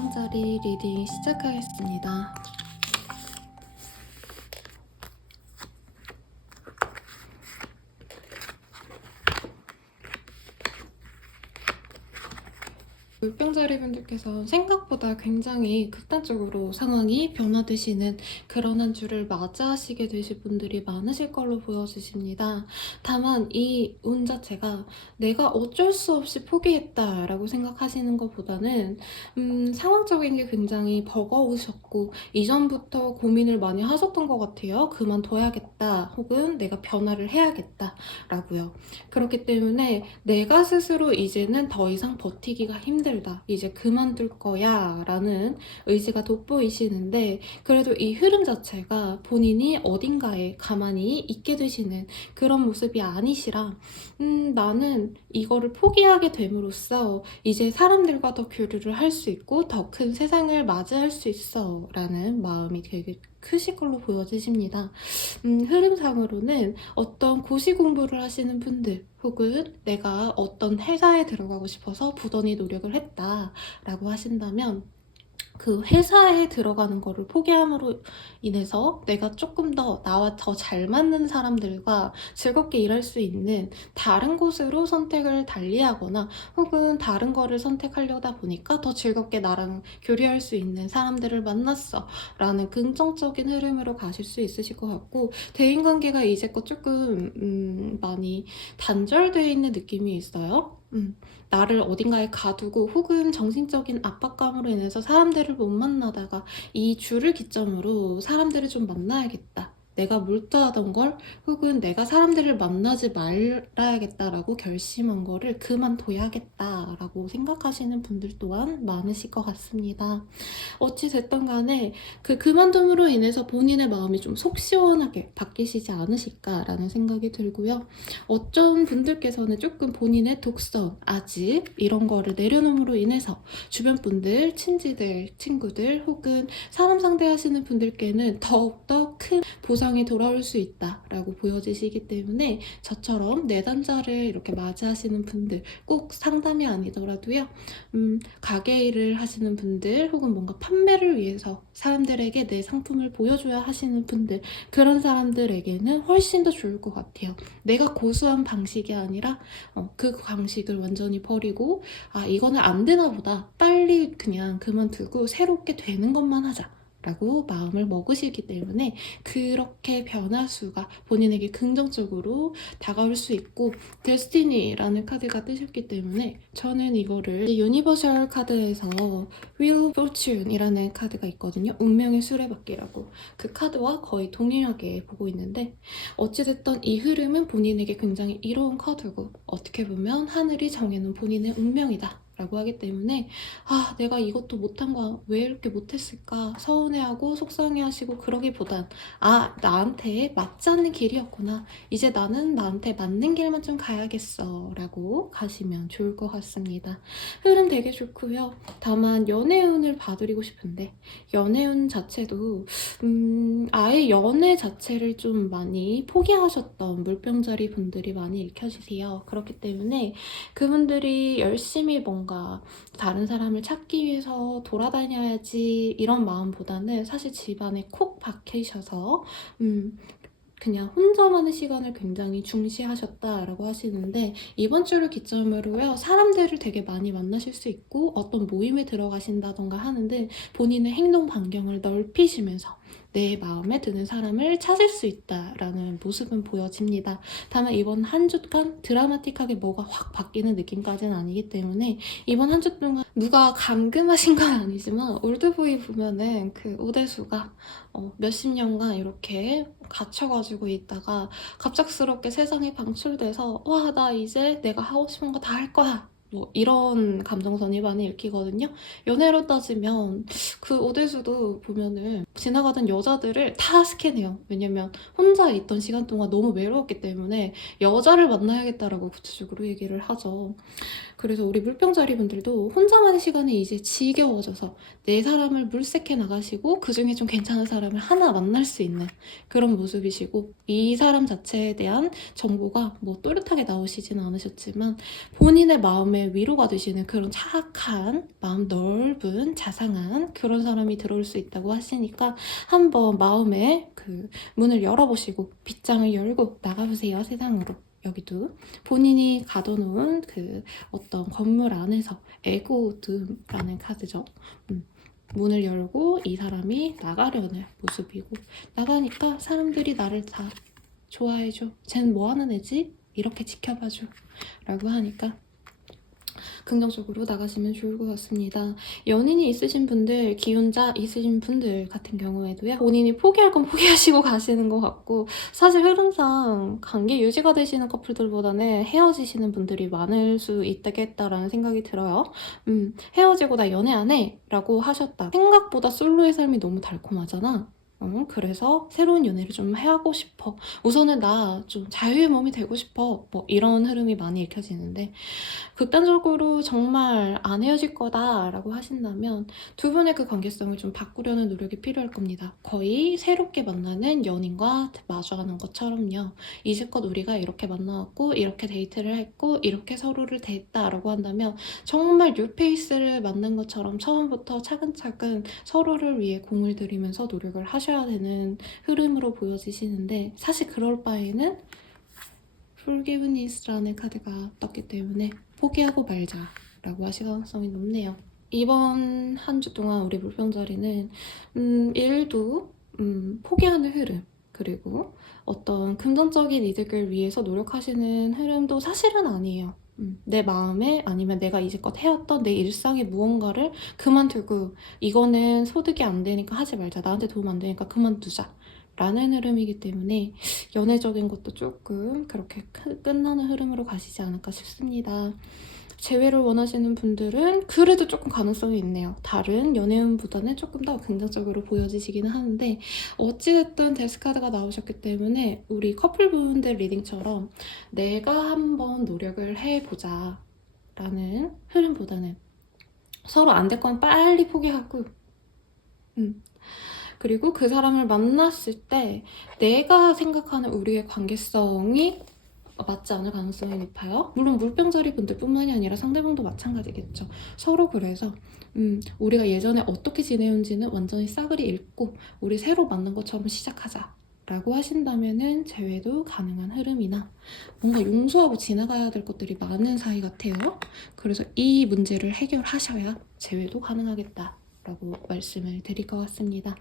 물병자리 리딩 시작하겠습니다. 물병자리 분들께서 생각보다 굉장히 극단적으로 상황이 변화되시는 그런 한 주를 맞이하시게 되실 분들이 많으실 걸로 보여지십니다. 다만 이 운 자체가 내가 어쩔 수 없이 포기했다라고 생각하시는 것보다는 상황적인 게 굉장히 버거우셨고 이전부터 고민을 많이 하셨던 것 같아요. 그만둬야겠다 혹은 내가 변화를 해야겠다 라고요. 그렇기 때문에 내가 스스로 이제는 더 이상 버티기가 힘들다, 이제 그만둘 거야 라는 의지가 돋보이시는데, 그래도 이 흐름 자체가 본인이 어딘가에 가만히 있게 되시는 그런 모습이 아니시라 나는 이거를 포기하게 됨으로써 이제 사람들과 더 교류를 할 수 있고 더 큰 세상을 맞이할 수 있어 라는 마음이 되게 크실 걸로 보여지십니다. 흐름상으로는 어떤 고시 공부를 하시는 분들 혹은 내가 어떤 회사에 들어가고 싶어서 부단히 노력을 했다라고 하신다면, 그 회사에 들어가는 거를 포기함으로 인해서 내가 조금 더 나와 더 잘 맞는 사람들과 즐겁게 일할 수 있는 다른 곳으로 선택을 달리하거나 혹은 다른 거를 선택하려다 보니까 더 즐겁게 나랑 교류할 수 있는 사람들을 만났어 라는 긍정적인 흐름으로 가실 수 있으실 것 같고, 대인관계가 이제껏 조금 많이 단절되어 있는 느낌이 있어요. 나를 어딘가에 가두고 혹은 정신적인 압박감으로 인해서 사람들을 못 만나다가 이 주를 기점으로 사람들을 좀 만나야겠다, 내가 몰두하던 걸 혹은 내가 사람들을 만나지 말아야겠다라고 결심한 거를 그만둬야겠다라고 생각하시는 분들 또한 많으실 것 같습니다. 어찌됐든 간에 그 그만둠으로 인해서 본인의 마음이 좀 속 시원하게 바뀌시지 않으실까라는 생각이 들고요. 어떤 분들께서는 조금 본인의 독선, 아직 이런 거를 내려놓음으로 인해서 주변 분들, 친지들, 친구들 혹은 사람 상대하시는 분들께는 더욱더 큰 보상이 돌아올 수 있다라고 보여지시기 때문에 저처럼 내담자를 이렇게 맞이하시는 분들, 꼭 상담이 아니더라도요, 가게 일을 하시는 분들 혹은 뭔가 판매를 위해서 사람들에게 내 상품을 보여줘야 하시는 분들, 그런 사람들에게는 훨씬 더 좋을 것 같아요. 내가 고수한 방식이 아니라 그 방식을 완전히 버리고, 아 이거는 안 되나 보다, 빨리 그냥 그만두고 새롭게 되는 것만 하자 라고 마음을 먹으시기 때문에 그렇게 변화수가 본인에게 긍정적으로 다가올 수 있고, 데스티니라는 카드가 뜨셨기 때문에 저는 이거를 유니버셜 카드에서 Wheel of Fortune이라는 카드가 있거든요. 운명의 수레바퀴라고. 그 카드와 거의 동일하게 보고 있는데, 어찌됐든 이 흐름은 본인에게 굉장히 이로운 카드고 어떻게 보면 하늘이 정해놓은 본인의 운명이다 라고 하기 때문에, 아 내가 이것도 못한 거야, 왜 이렇게 못했을까 서운해하고 속상해하시고 그러기보단, 아 나한테 맞지 않는 길이었구나, 이제 나는 나한테 맞는 길만 좀 가야겠어 라고 가시면 좋을 것 같습니다. 흐름 되게 좋고요. 다만 연애운을 봐드리고 싶은데, 연애운 자체도 아예 연애 자체를 좀 많이 포기하셨던 물병자리 분들이 많이 읽혀지세요. 그렇기 때문에 그분들이 열심히 뭔가 다른 사람을 찾기 위해서 돌아다녀야지 이런 마음보다는 사실 집안에 콕 박히셔서 그냥 혼자만의 시간을 굉장히 중시하셨다라고 하시는데, 이번 주를 기점으로요 사람들을 되게 많이 만나실 수 있고 어떤 모임에 들어가신다던가 하는데 본인의 행동 반경을 넓히시면서 내 마음에 드는 사람을 찾을 수 있다라는 모습은 보여집니다. 다만 이번 한 주간 드라마틱하게 뭐가 확 바뀌는 느낌까지는 아니기 때문에 이번 한 주 동안 누가 감금하신 건 아니지만, 올드보이 보면은 그 오대수가 몇십 년간 이렇게 갇혀가지고 있다가 갑작스럽게 세상에 방출돼서 와 나 이제 내가 하고 싶은 거 다 할 거야, 뭐 이런 감정선이 많이 읽히거든요. 연애로 따지면 그 오대수도 보면은 지나가던 여자들을 다 스캔해요. 왜냐면 혼자 있던 시간 동안 너무 외로웠기 때문에 여자를 만나야겠다라고 구체적으로 얘기를 하죠. 그래서 우리 물병자리 분들도 혼자만의 시간이 이제 지겨워져서 내 사람을 물색해 나가시고 그 중에 좀 괜찮은 사람을 하나 만날 수 있는 그런 모습이시고, 이 사람 자체에 대한 정보가 뭐 또렷하게 나오시진 않으셨지만 본인의 마음에 마음의 위로가 되시는 그런 착한, 마음 넓은, 자상한 그런 사람이 들어올 수 있다고 하시니까 한번 마음의 그 문을 열어보시고 빗장을 열고 나가보세요, 세상으로. 여기도 본인이 가둬놓은 그 어떤 건물 안에서 에고드라는 카드죠. 문을 열고 이 사람이 나가려는 모습이고, 나가니까 사람들이 나를 다 좋아해줘. 쟤는 뭐 하는 애지? 이렇게 지켜봐줘. 라고 하니까 긍정적으로 나가시면 좋을 것 같습니다. 연인이 있으신 분들, 기혼자 있으신 분들 같은 경우에도요, 본인이 포기할 건 포기하시고 가시는 것 같고, 사실 흐름상 관계 유지가 되시는 커플들보다는 헤어지시는 분들이 많을 수 있겠다라는 생각이 들어요. 헤어지고 나 연애 안 해 라고 하셨다. 생각보다 솔로의 삶이 너무 달콤하잖아. 그래서 새로운 연애를 좀 하고 싶어. 우선은 나 좀 자유의 몸이 되고 싶어. 뭐 이런 흐름이 많이 읽혀지는데, 극단적으로 정말 안 헤어질 거다라고 하신다면 두 분의 그 관계성을 좀 바꾸려는 노력이 필요할 겁니다. 거의 새롭게 만나는 연인과 마주하는 것처럼요. 이제껏 우리가 이렇게 만나왔고 이렇게 데이트를 했고 이렇게 서로를 대했다라고 한다면 정말 뉴페이스를 만난 것처럼 처음부터 차근차근 서로를 위해 공을 들이면서 노력을 하셔야 되는 흐름으로 보여지시는데, 사실 그럴 바에는 Forgiveness라는 카드가 떴기 때문에 포기하고 말자라고 하실 가능성이 높네요. 이번 한 주 동안 우리 물병자리는 일도 포기하는 흐름, 그리고 어떤 금전적인 이득을 위해서 노력하시는 흐름도 사실은 아니에요. 내 마음에, 아니면 내가 이제껏 해왔던 내 일상의 무언가를 그만두고, 이거는 소득이 안 되니까 하지 말자, 나한테 도움 안 되니까 그만두자 라는 흐름이기 때문에 연애적인 것도 조금 그렇게 끝나는 흐름으로 가시지 않을까 싶습니다. 재회를 원하시는 분들은 그래도 조금 가능성이 있네요. 다른 연애운보다는 조금 더 긍정적으로 보여지시기는 하는데, 어찌됐든 데스카드가 나오셨기 때문에 우리 커플분들 리딩처럼 내가 한번 노력을 해보자 라는 흐름보다는 서로 안 될 건 빨리 포기하고, 그리고 그 사람을 만났을 때 내가 생각하는 우리의 관계성이 맞지 않을 가능성이 높아요. 물론 물병자리 분들뿐만이 아니라 상대방도 마찬가지겠죠. 서로 그래서 우리가 예전에 어떻게 지내온지는 완전히 싸그리 잃고 우리 새로 만난 것처럼 시작하자 라고 하신다면은 재회도 가능한 흐름이나, 뭔가 용서하고 지나가야 될 것들이 많은 사이 같아요. 그래서 이 문제를 해결하셔야 재회도 가능하겠다 라고 말씀을 드릴 것 같습니다.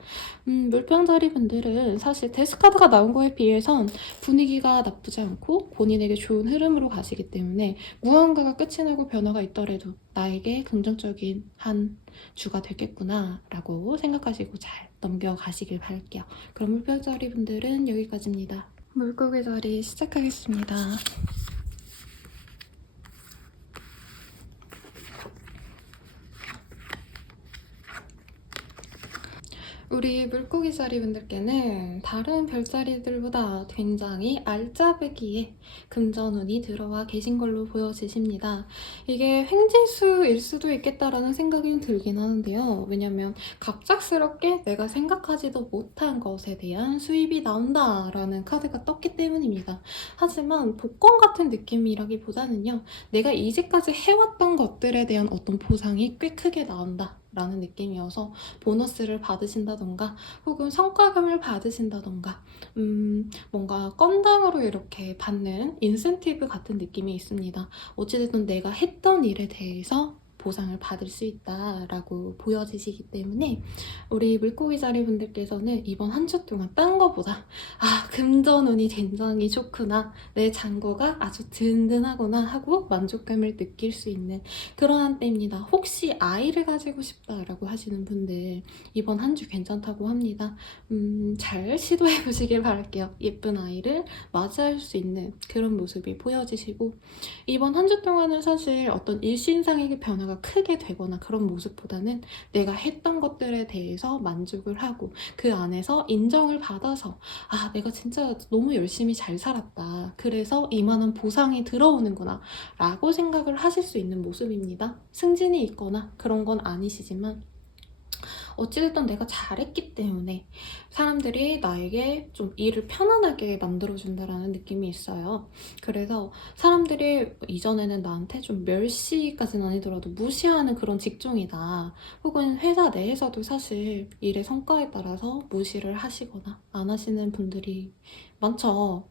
물병자리 분들은 사실 데스카드가 나온 거에 비해선 분위기가 나쁘지 않고 본인에게 좋은 흐름으로 가시기 때문에 무언가가 끝이 나고 변화가 있더라도 나에게 긍정적인 한 주가 되겠구나 라고 생각하시고 잘 넘겨가시길 바랄게요. 그럼 물병자리 분들은 여기까지입니다. 물고기 자리 시작하겠습니다. 우리 물고기 자리 분들께는 다른 별자리들보다 굉장히 알짜배기에 금전운이 들어와 계신 걸로 보여지십니다. 이게 횡재수일 수도 있겠다라는 생각이 들긴 하는데요. 왜냐면 갑작스럽게 내가 생각하지도 못한 것에 대한 수입이 나온다라는 카드가 떴기 때문입니다. 하지만 복권 같은 느낌이라기보다는요, 내가 이제까지 해왔던 것들에 대한 어떤 보상이 꽤 크게 나온다 라는 느낌이어서 보너스를 받으신다던가 혹은 성과금을 받으신다던가 뭔가 건당으로 이렇게 받는 인센티브 같은 느낌이 있습니다. 어찌됐든 내가 했던 일에 대해서 보상을 받을 수 있다라고 보여지시기 때문에 우리 물고기 자리 분들께서는 이번 한 주 동안 딴 거보다 금전운이 굉장히 좋구나, 내 잔고가 아주 든든하구나 하고 만족감을 느낄 수 있는 그런 한때입니다. 혹시 아이를 가지고 싶다라고 하시는 분들 이번 한 주 괜찮다고 합니다. 잘 시도해 보시길 바랄게요. 예쁜 아이를 맞이할 수 있는 그런 모습이 보여지시고, 이번 한 주 동안은 사실 어떤 일신상의 변화가 크게 되거나 그런 모습보다는 내가 했던 것들에 대해서 만족을 하고 그 안에서 인정을 받아서 내가 진짜 너무 열심히 잘 살았다, 그래서 이만한 보상이 들어오는구나 라고 생각을 하실 수 있는 모습입니다. 승진이 있거나 그런 건 아니시지만 어찌됐든 내가 잘했기 때문에 사람들이 나에게 좀 일을 편안하게 만들어준다라는 느낌이 있어요. 그래서 사람들이 이전에는 나한테 좀 멸시까지는 아니더라도 무시하는 그런 직종이다. 혹은 회사 내에서도 사실 일의 성과에 따라서 무시를 하시거나 안 하시는 분들이 많죠.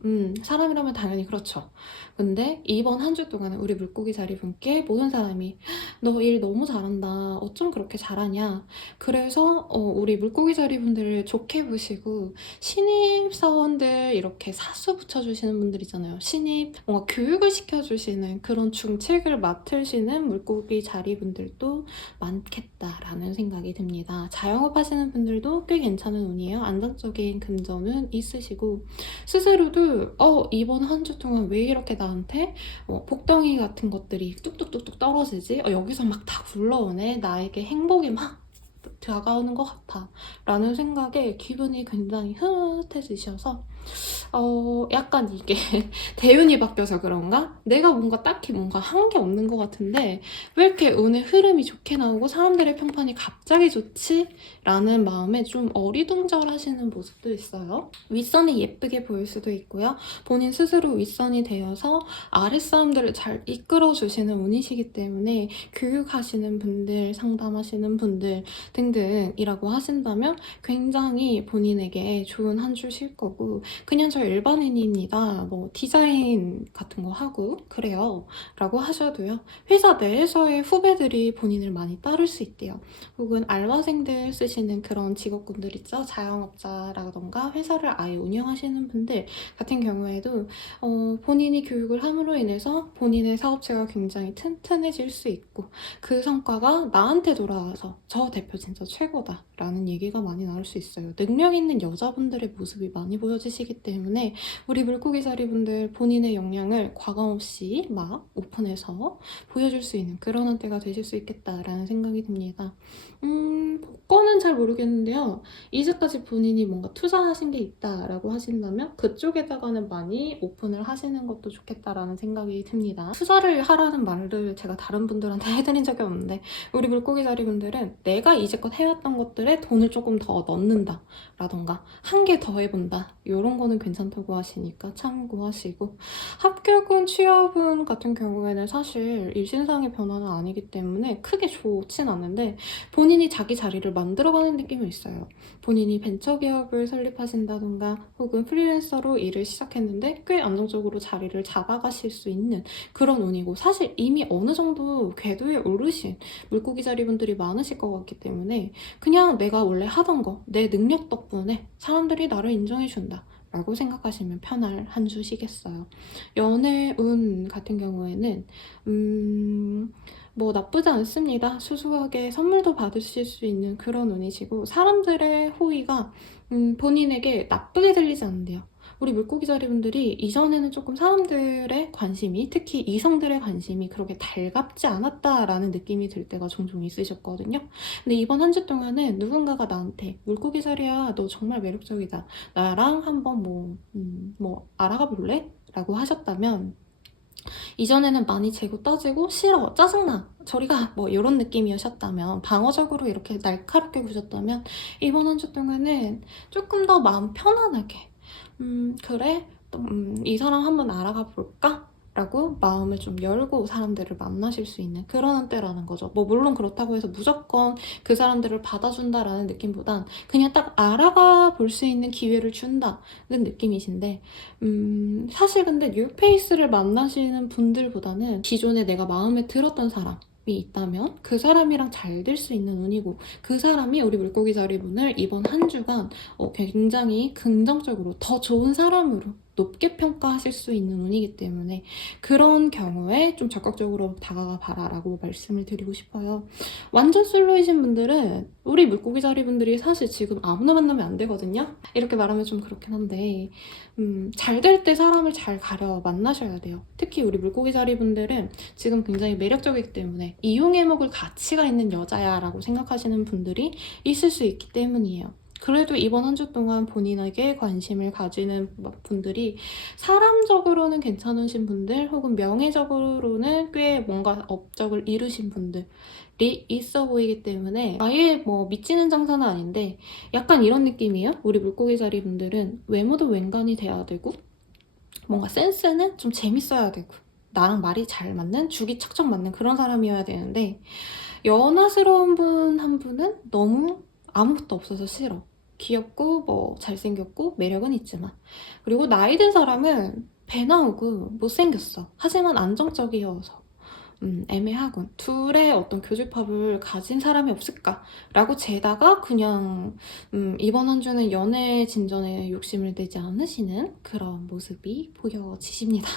사람이라면 당연히 그렇죠. 근데 이번 한 주 동안은 우리 물고기 자리분께 모든 사람이 너 일 너무 잘한다. 어쩜 그렇게 잘하냐. 그래서 우리 물고기 자리분들을 좋게 보시고 신입사원들 이렇게 사수 붙여주시는 분들 있잖아요. 신입 뭔가 교육을 시켜주시는 그런 중책을 맡으시는 물고기 자리분들도 많겠다라는 생각이 듭니다. 자영업 하시는 분들도 꽤 괜찮은 운이에요. 안정적인 금전은 있으시고 스스로도 이번 한 주 동안 왜 이렇게 나한테 복덩이 같은 것들이 뚝뚝뚝뚝 떨어지지? 여기서 막 다 굴러오네. 나에게 행복이 막 다가오는 것 같아 라는 생각에 기분이 굉장히 흐뭇해지셔서 약간 이게 대운이 바뀌어서 그런가? 내가 뭔가 딱히 뭔가 한 게 없는 것 같은데 왜 이렇게 운의 흐름이 좋게 나오고 사람들의 평판이 갑자기 좋지? 라는 마음에 좀 어리둥절하시는 모습도 있어요. 윗선이 예쁘게 보일 수도 있고요. 본인 스스로 윗선이 되어서 아랫사람들을 잘 이끌어주시는 운이시기 때문에 교육하시는 분들, 상담하시는 분들 등등이라고 하신다면 굉장히 본인에게 좋은 한 주실 거고 그냥 저 일반인입니다. 뭐 디자인 같은 거 하고 그래요 라고 하셔도요. 회사 내에서의 후배들이 본인을 많이 따를 수 있대요. 혹은 알바생들 쓰시는 그런 직업군들 있죠. 자영업자라던가 회사를 아예 운영하시는 분들 같은 경우에도 본인이 교육을 함으로 인해서 본인의 사업체가 굉장히 튼튼해질 수 있고 그 성과가 나한테 돌아와서 저 대표 진짜 최고다 라는 얘기가 많이 나올 수 있어요. 능력 있는 여자분들의 모습이 많이 보여지시기 때문에 우리 물고기 자리분들 본인의 역량을 과감없이 막 오픈해서 보여줄 수 있는 그런 한때가 되실 수 있겠다라는 생각이 듭니다. 복권은 잘 모르겠는데요. 이제까지 본인이 뭔가 투자하신 게 있다라고 하신다면 그쪽에다가는 많이 오픈을 하시는 것도 좋겠다라는 생각이 듭니다. 투자를 하라는 말을 제가 다른 분들한테 해드린 적이 없는데 우리 물고기 자리분들은 내가 이제껏 해왔던 것들에 돈을 조금 더 넣는다 라던가 한 개 더 해본다 이런 거는 괜찮다고 하시니까 참고하시고 합격은 취업은 같은 경우에는 사실 일신상의 변화는 아니기 때문에 크게 좋진 않는데 본인이 자기 자리를 만들어가는 느낌이 있어요. 본인이 벤처기업을 설립하신다던가 혹은 프리랜서로 일을 시작했는데 꽤 안정적으로 자리를 잡아가실 수 있는 그런 운이고 사실 이미 어느 정도 궤도에 오르신 물고기 자리분들이 많으실 것 같기 때문에 그냥 내가 원래 하던 거 내 능력 덕분에 사람들이 나를 인정해준다 라고 생각하시면 편할 한 주시겠어요. 연애운 같은 경우에는 뭐 나쁘지 않습니다. 소소하게 선물도 받으실 수 있는 그런 운이시고 사람들의 호의가 본인에게 나쁘게 들리지 않는데요. 우리 물고기 자리분들이 이전에는 조금 사람들의 관심이 특히 이성들의 관심이 그렇게 달갑지 않았다라는 느낌이 들 때가 종종 있으셨거든요. 근데 이번 한 주 동안은 누군가가 나한테 물고기 자리야 너 정말 매력적이다. 나랑 한번 뭐 알아가 볼래? 라고 하셨다면 이전에는 많이 재고 따지고 싫어 짜증나 저리가 뭐 이런 느낌이셨다면 방어적으로 이렇게 날카롭게 구셨다면 이번 한 주 동안은 조금 더 마음 편안하게 그래? 이 사람 한번 알아가 볼까? 라고 마음을 좀 열고 사람들을 만나실 수 있는 그런 한때라는 거죠. 뭐 물론 그렇다고 해서 무조건 그 사람들을 받아준다라는 느낌보단 그냥 딱 알아가 볼 수 있는 기회를 준다는 느낌이신데 사실 근데 뉴페이스를 만나시는 분들보다는 기존에 내가 마음에 들었던 사람 이 있다면 그 사람이랑 잘 될 수 있는 운이고 그 사람이 우리 물고기 자리분을 이번 한 주간 굉장히 긍정적으로 더 좋은 사람으로 높게 평가하실 수 있는 운이기 때문에 그런 경우에 좀 적극적으로 다가가 봐라 라고 말씀을 드리고 싶어요. 완전 솔로이신 분들은 우리 물고기 자리분들이 사실 지금 아무나 만나면 안 되거든요. 이렇게 말하면 좀 그렇긴 한데 잘 될 때 사람을 잘 가려 만나셔야 돼요. 특히 우리 물고기 자리분들은 지금 굉장히 매력적이기 때문에 이용해 먹을 가치가 있는 여자야 라고 생각하시는 분들이 있을 수 있기 때문이에요. 그래도 이번 한 주 동안 본인에게 관심을 가지는 분들이 사람적으로는 괜찮으신 분들 혹은 명예적으로는 꽤 뭔가 업적을 이루신 분들이 있어 보이기 때문에 아예 뭐 미치는 장사는 아닌데 약간 이런 느낌이에요. 우리 물고기 자리 분들은 외모도 웬간이 돼야 되고 뭔가 센스는 좀 재밌어야 되고 나랑 말이 잘 맞는 죽이 척척 맞는 그런 사람이어야 되는데 연하스러운 분 한 분은 너무 아무것도 없어서 싫어. 귀엽고 뭐 잘생겼고 매력은 있지만 그리고 나이 든 사람은 배 나오고 못생겼어. 하지만 안정적이어서 애매하군. 둘의 어떤 교집합을 가진 사람이 없을까라고 재다가 그냥 이번 한 주는 연애 진전에 욕심을 내지 않으시는 그런 모습이 보여지십니다.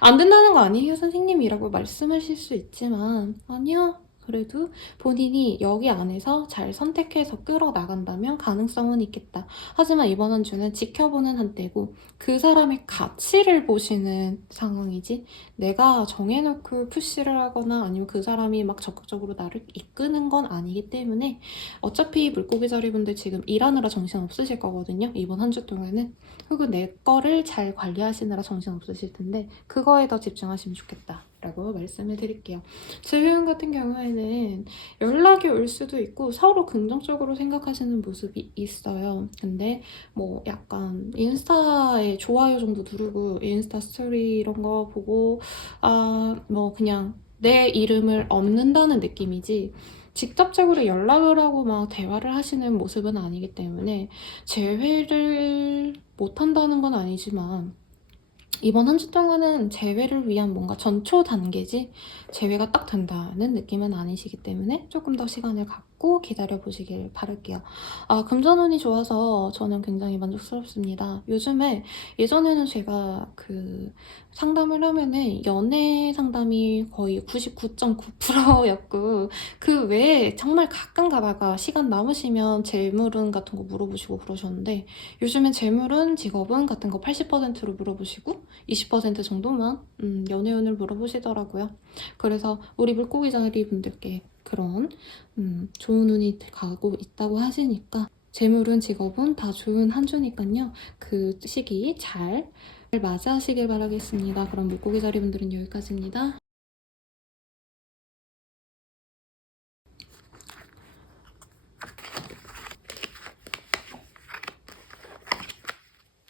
안 된다는 거 아니에요, 선생님이라고 말씀하실 수 있지만 아니요. 그래도 본인이 여기 안에서 잘 선택해서 끌어나간다면 가능성은 있겠다. 하지만 이번 한 주는 지켜보는 한때고 그 사람의 가치를 보시는 상황이지 내가 정해놓고 푸시를 하거나 아니면 그 사람이 막 적극적으로 나를 이끄는 건 아니기 때문에 어차피 물고기 자리분들 지금 일하느라 정신 없으실 거거든요. 이번 한 주 동안은 혹은 내 거를 잘 관리하시느라 정신 없으실 텐데 그거에 더 집중하시면 좋겠다 라고 말씀을 드릴게요. 제 회원 같은 경우에는 연락이 올 수도 있고 서로 긍정적으로 생각하시는 모습이 있어요. 근데 뭐 약간 인스타에 좋아요 정도 누르고 인스타 스토리 이런 거 보고 뭐 그냥 내 이름을 얻는다는 느낌이지 직접적으로 연락을 하고 막 대화를 하시는 모습은 아니기 때문에 재회를 못한다는 건 아니지만 이번 한 주 동안은 재회를 위한 뭔가 전초 단계지 재회가 딱 된다는 느낌은 아니시기 때문에 조금 더 시간을 갖고 기다려 보시길 바랄게요. 금전운이 좋아서 저는 굉장히 만족스럽습니다. 요즘에 예전에는 제가 그 상담을 하면은 연애 상담이 거의 99.9%였고 그 외에 정말 가끔 가다가 시간 남으시면 재물운 같은 거 물어보시고 그러셨는데 요즘엔 재물운, 직업운 같은 거 80%로 물어보시고 20% 정도만 연애운을 물어보시더라고요. 그래서 우리 물고기 자리 분들께 그런 좋은 운이 가고 있다고 하시니까 재물운, 직업운 다 좋은 한 주니까요. 그 시기 잘 맞이하시길 바라겠습니다. 그럼 물고기 자리 분들은 여기까지입니다.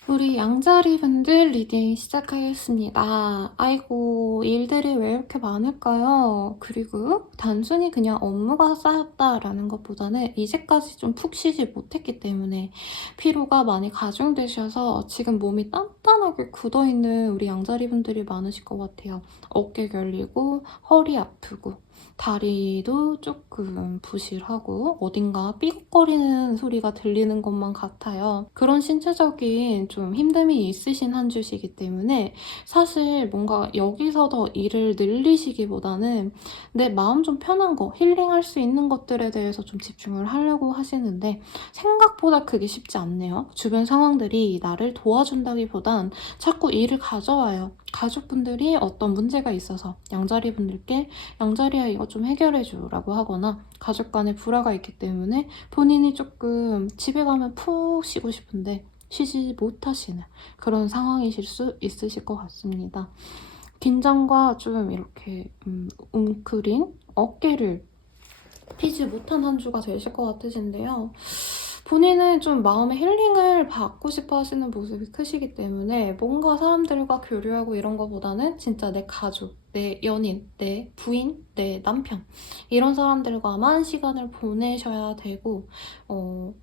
우리 양자리 분들 리딩 시작하겠습니다. 아이고, 일들이 왜 이렇게 많을까요? 그리고 단순히 그냥 업무가 쌓였다라는 것보다는 이제까지 좀 푹 쉬지 못했기 때문에 피로가 많이 가중되셔서 지금 몸이 단단하게 굳어있는 우리 양자리 분들이 많으실 것 같아요. 어깨 결리고 허리 아프고 다리도 조금 부실하고 어딘가 삐걱거리는 소리가 들리는 것만 같아요. 그런 신체적인 좀 힘듦이 있으신 한 주시기 때문에 사실 뭔가 여기서 더 일을 늘리시기보다는 내 마음 좀 편한 거, 힐링할 수 있는 것들에 대해서 좀 집중을 하려고 하시는데 생각보다 그게 쉽지 않네요. 주변 상황들이 나를 도와준다기보단 자꾸 일을 가져와요. 가족분들이 어떤 문제가 있어서 양자리 분들께 양자리야 이거 좀 해결해줘 라고 하거나 가족 간에 불화가 있기 때문에 본인이 조금 집에 가면 푹 쉬고 싶은데 쉬지 못하시는 그런 상황이실 수 있으실 것 같습니다. 긴장과 좀 이렇게 웅크린 어깨를 피지 못한 한 주가 되실 것 같으신데요. 본인은 좀 마음의 힐링을 받고 싶어 하시는 모습이 크시기 때문에 뭔가 사람들과 교류하고 이런 거보다는 진짜 내 가족, 내 연인, 내 부인, 내 남편 이런 사람들과만 시간을 보내셔야 되고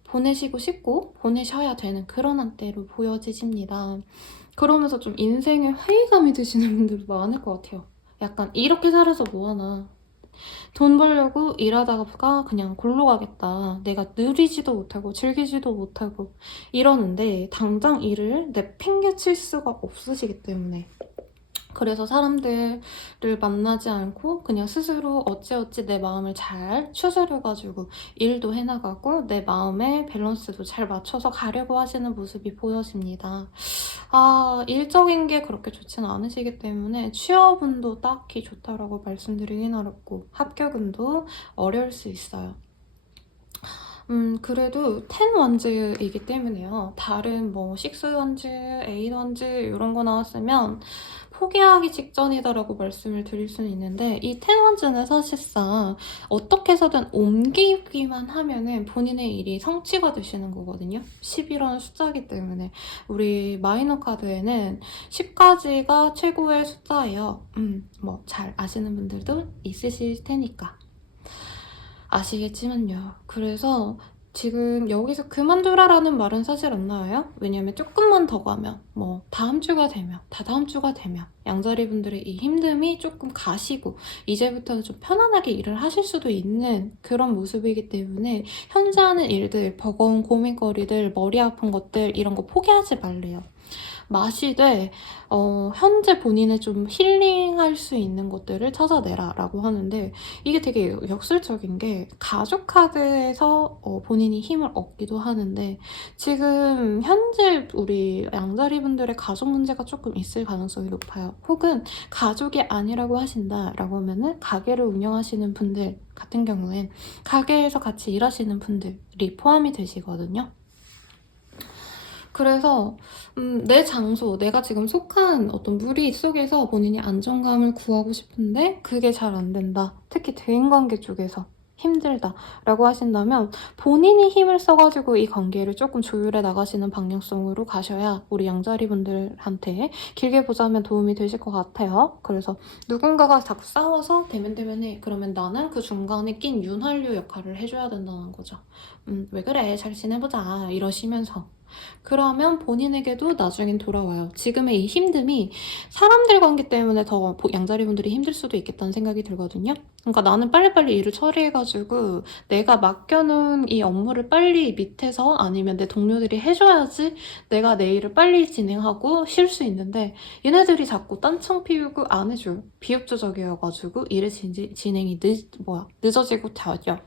보내시고 싶고 보내셔야 되는 그런 한때로 보여지십니다. 그러면서 좀 인생에 회의감이 드시는 분들도 많을 것 같아요. 약간 이렇게 살아서 뭐하나 돈 벌려고 일하다가 그냥 골로 가겠다. 내가 누리지도 못하고 즐기지도 못하고 이러는데 당장 일을 내팽개칠 수가 없으시기 때문에 그래서 사람들을 만나지 않고 그냥 스스로 어찌어찌 내 마음을 잘 추스려가지고 일도 해나가고 내 마음의 밸런스도 잘 맞춰서 가려고 하시는 모습이 보여집니다. 일적인 게 그렇게 좋지는 않으시기 때문에 취업운도 딱히 좋다라고 말씀드리긴 어렵고 합격운도 어려울 수 있어요. 그래도 10 원즈이기 때문에요. 다른 뭐 6 원즈, 8 원즈 이런 거 나왔으면 포기하기 직전이다라고 말씀을 드릴 수는 있는데 이 10 원즈는 사실상 어떻게 해서든 옮기기만 하면은 본인의 일이 성취가 되시는 거거든요. 10이라는 숫자이기 때문에 우리 마이너 카드에는 10까지가 최고의 숫자예요. 뭐 잘 아시는 분들도 있으실 테니까. 아시겠지만요. 그래서 지금 여기서 그만두라라는 말은 사실 안 나와요. 왜냐면 조금만 더 가면 뭐 다음 주가 되면 다다음 주가 되면 양자리 분들의 이 힘듦이 조금 가시고 이제부터는 좀 편안하게 일을 하실 수도 있는 그런 모습이기 때문에 현재 하는 일들, 버거운 고민거리들, 머리 아픈 것들 이런 거 포기하지 말래요. 마시되 현재 본인의 좀 힐링할 수 있는 것들을 찾아내라 라고 하는데 이게 되게 역설적인 게 가족 카드에서 본인이 힘을 얻기도 하는데 지금 현재 우리 양자리 분들의 가족 문제가 조금 있을 가능성이 높아요. 혹은 가족이 아니라고 하신다라고 하면은 가게를 운영하시는 분들 같은 경우엔 가게에서 같이 일하시는 분들이 포함이 되시거든요. 그래서 내 장소, 내가 지금 속한 어떤 무리 속에서 본인이 안정감을 구하고 싶은데 그게 잘 안 된다. 특히 대인관계 쪽에서 힘들다 라고 하신다면 본인이 힘을 써가지고 이 관계를 조금 조율해 나가시는 방향성으로 가셔야 우리 양자리 분들한테 길게 보자면 도움이 되실 것 같아요. 그래서 누군가가 자꾸 싸워서 대면대면해. 그러면 나는 그 중간에 낀 윤활유 역할을 해줘야 된다는 거죠. 왜 그래? 잘 지내보자. 이러시면서. 그러면 본인에게도 나중엔 돌아와요. 지금의 이 힘듦이 사람들 관계 때문에 더 양자리 분들이 힘들 수도 있겠다는 생각이 들거든요. 그러니까 나는 빨리빨리 일을 처리해가지고 내가 맡겨놓은 이 업무를 빨리 밑에서 아니면 내 동료들이 해줘야지 내가 내 일을 빨리 진행하고 쉴 수 있는데 얘네들이 자꾸 딴청 피우고 안 해줘요. 비협조적이어가지고 일의 진행이 늦어지고 자요.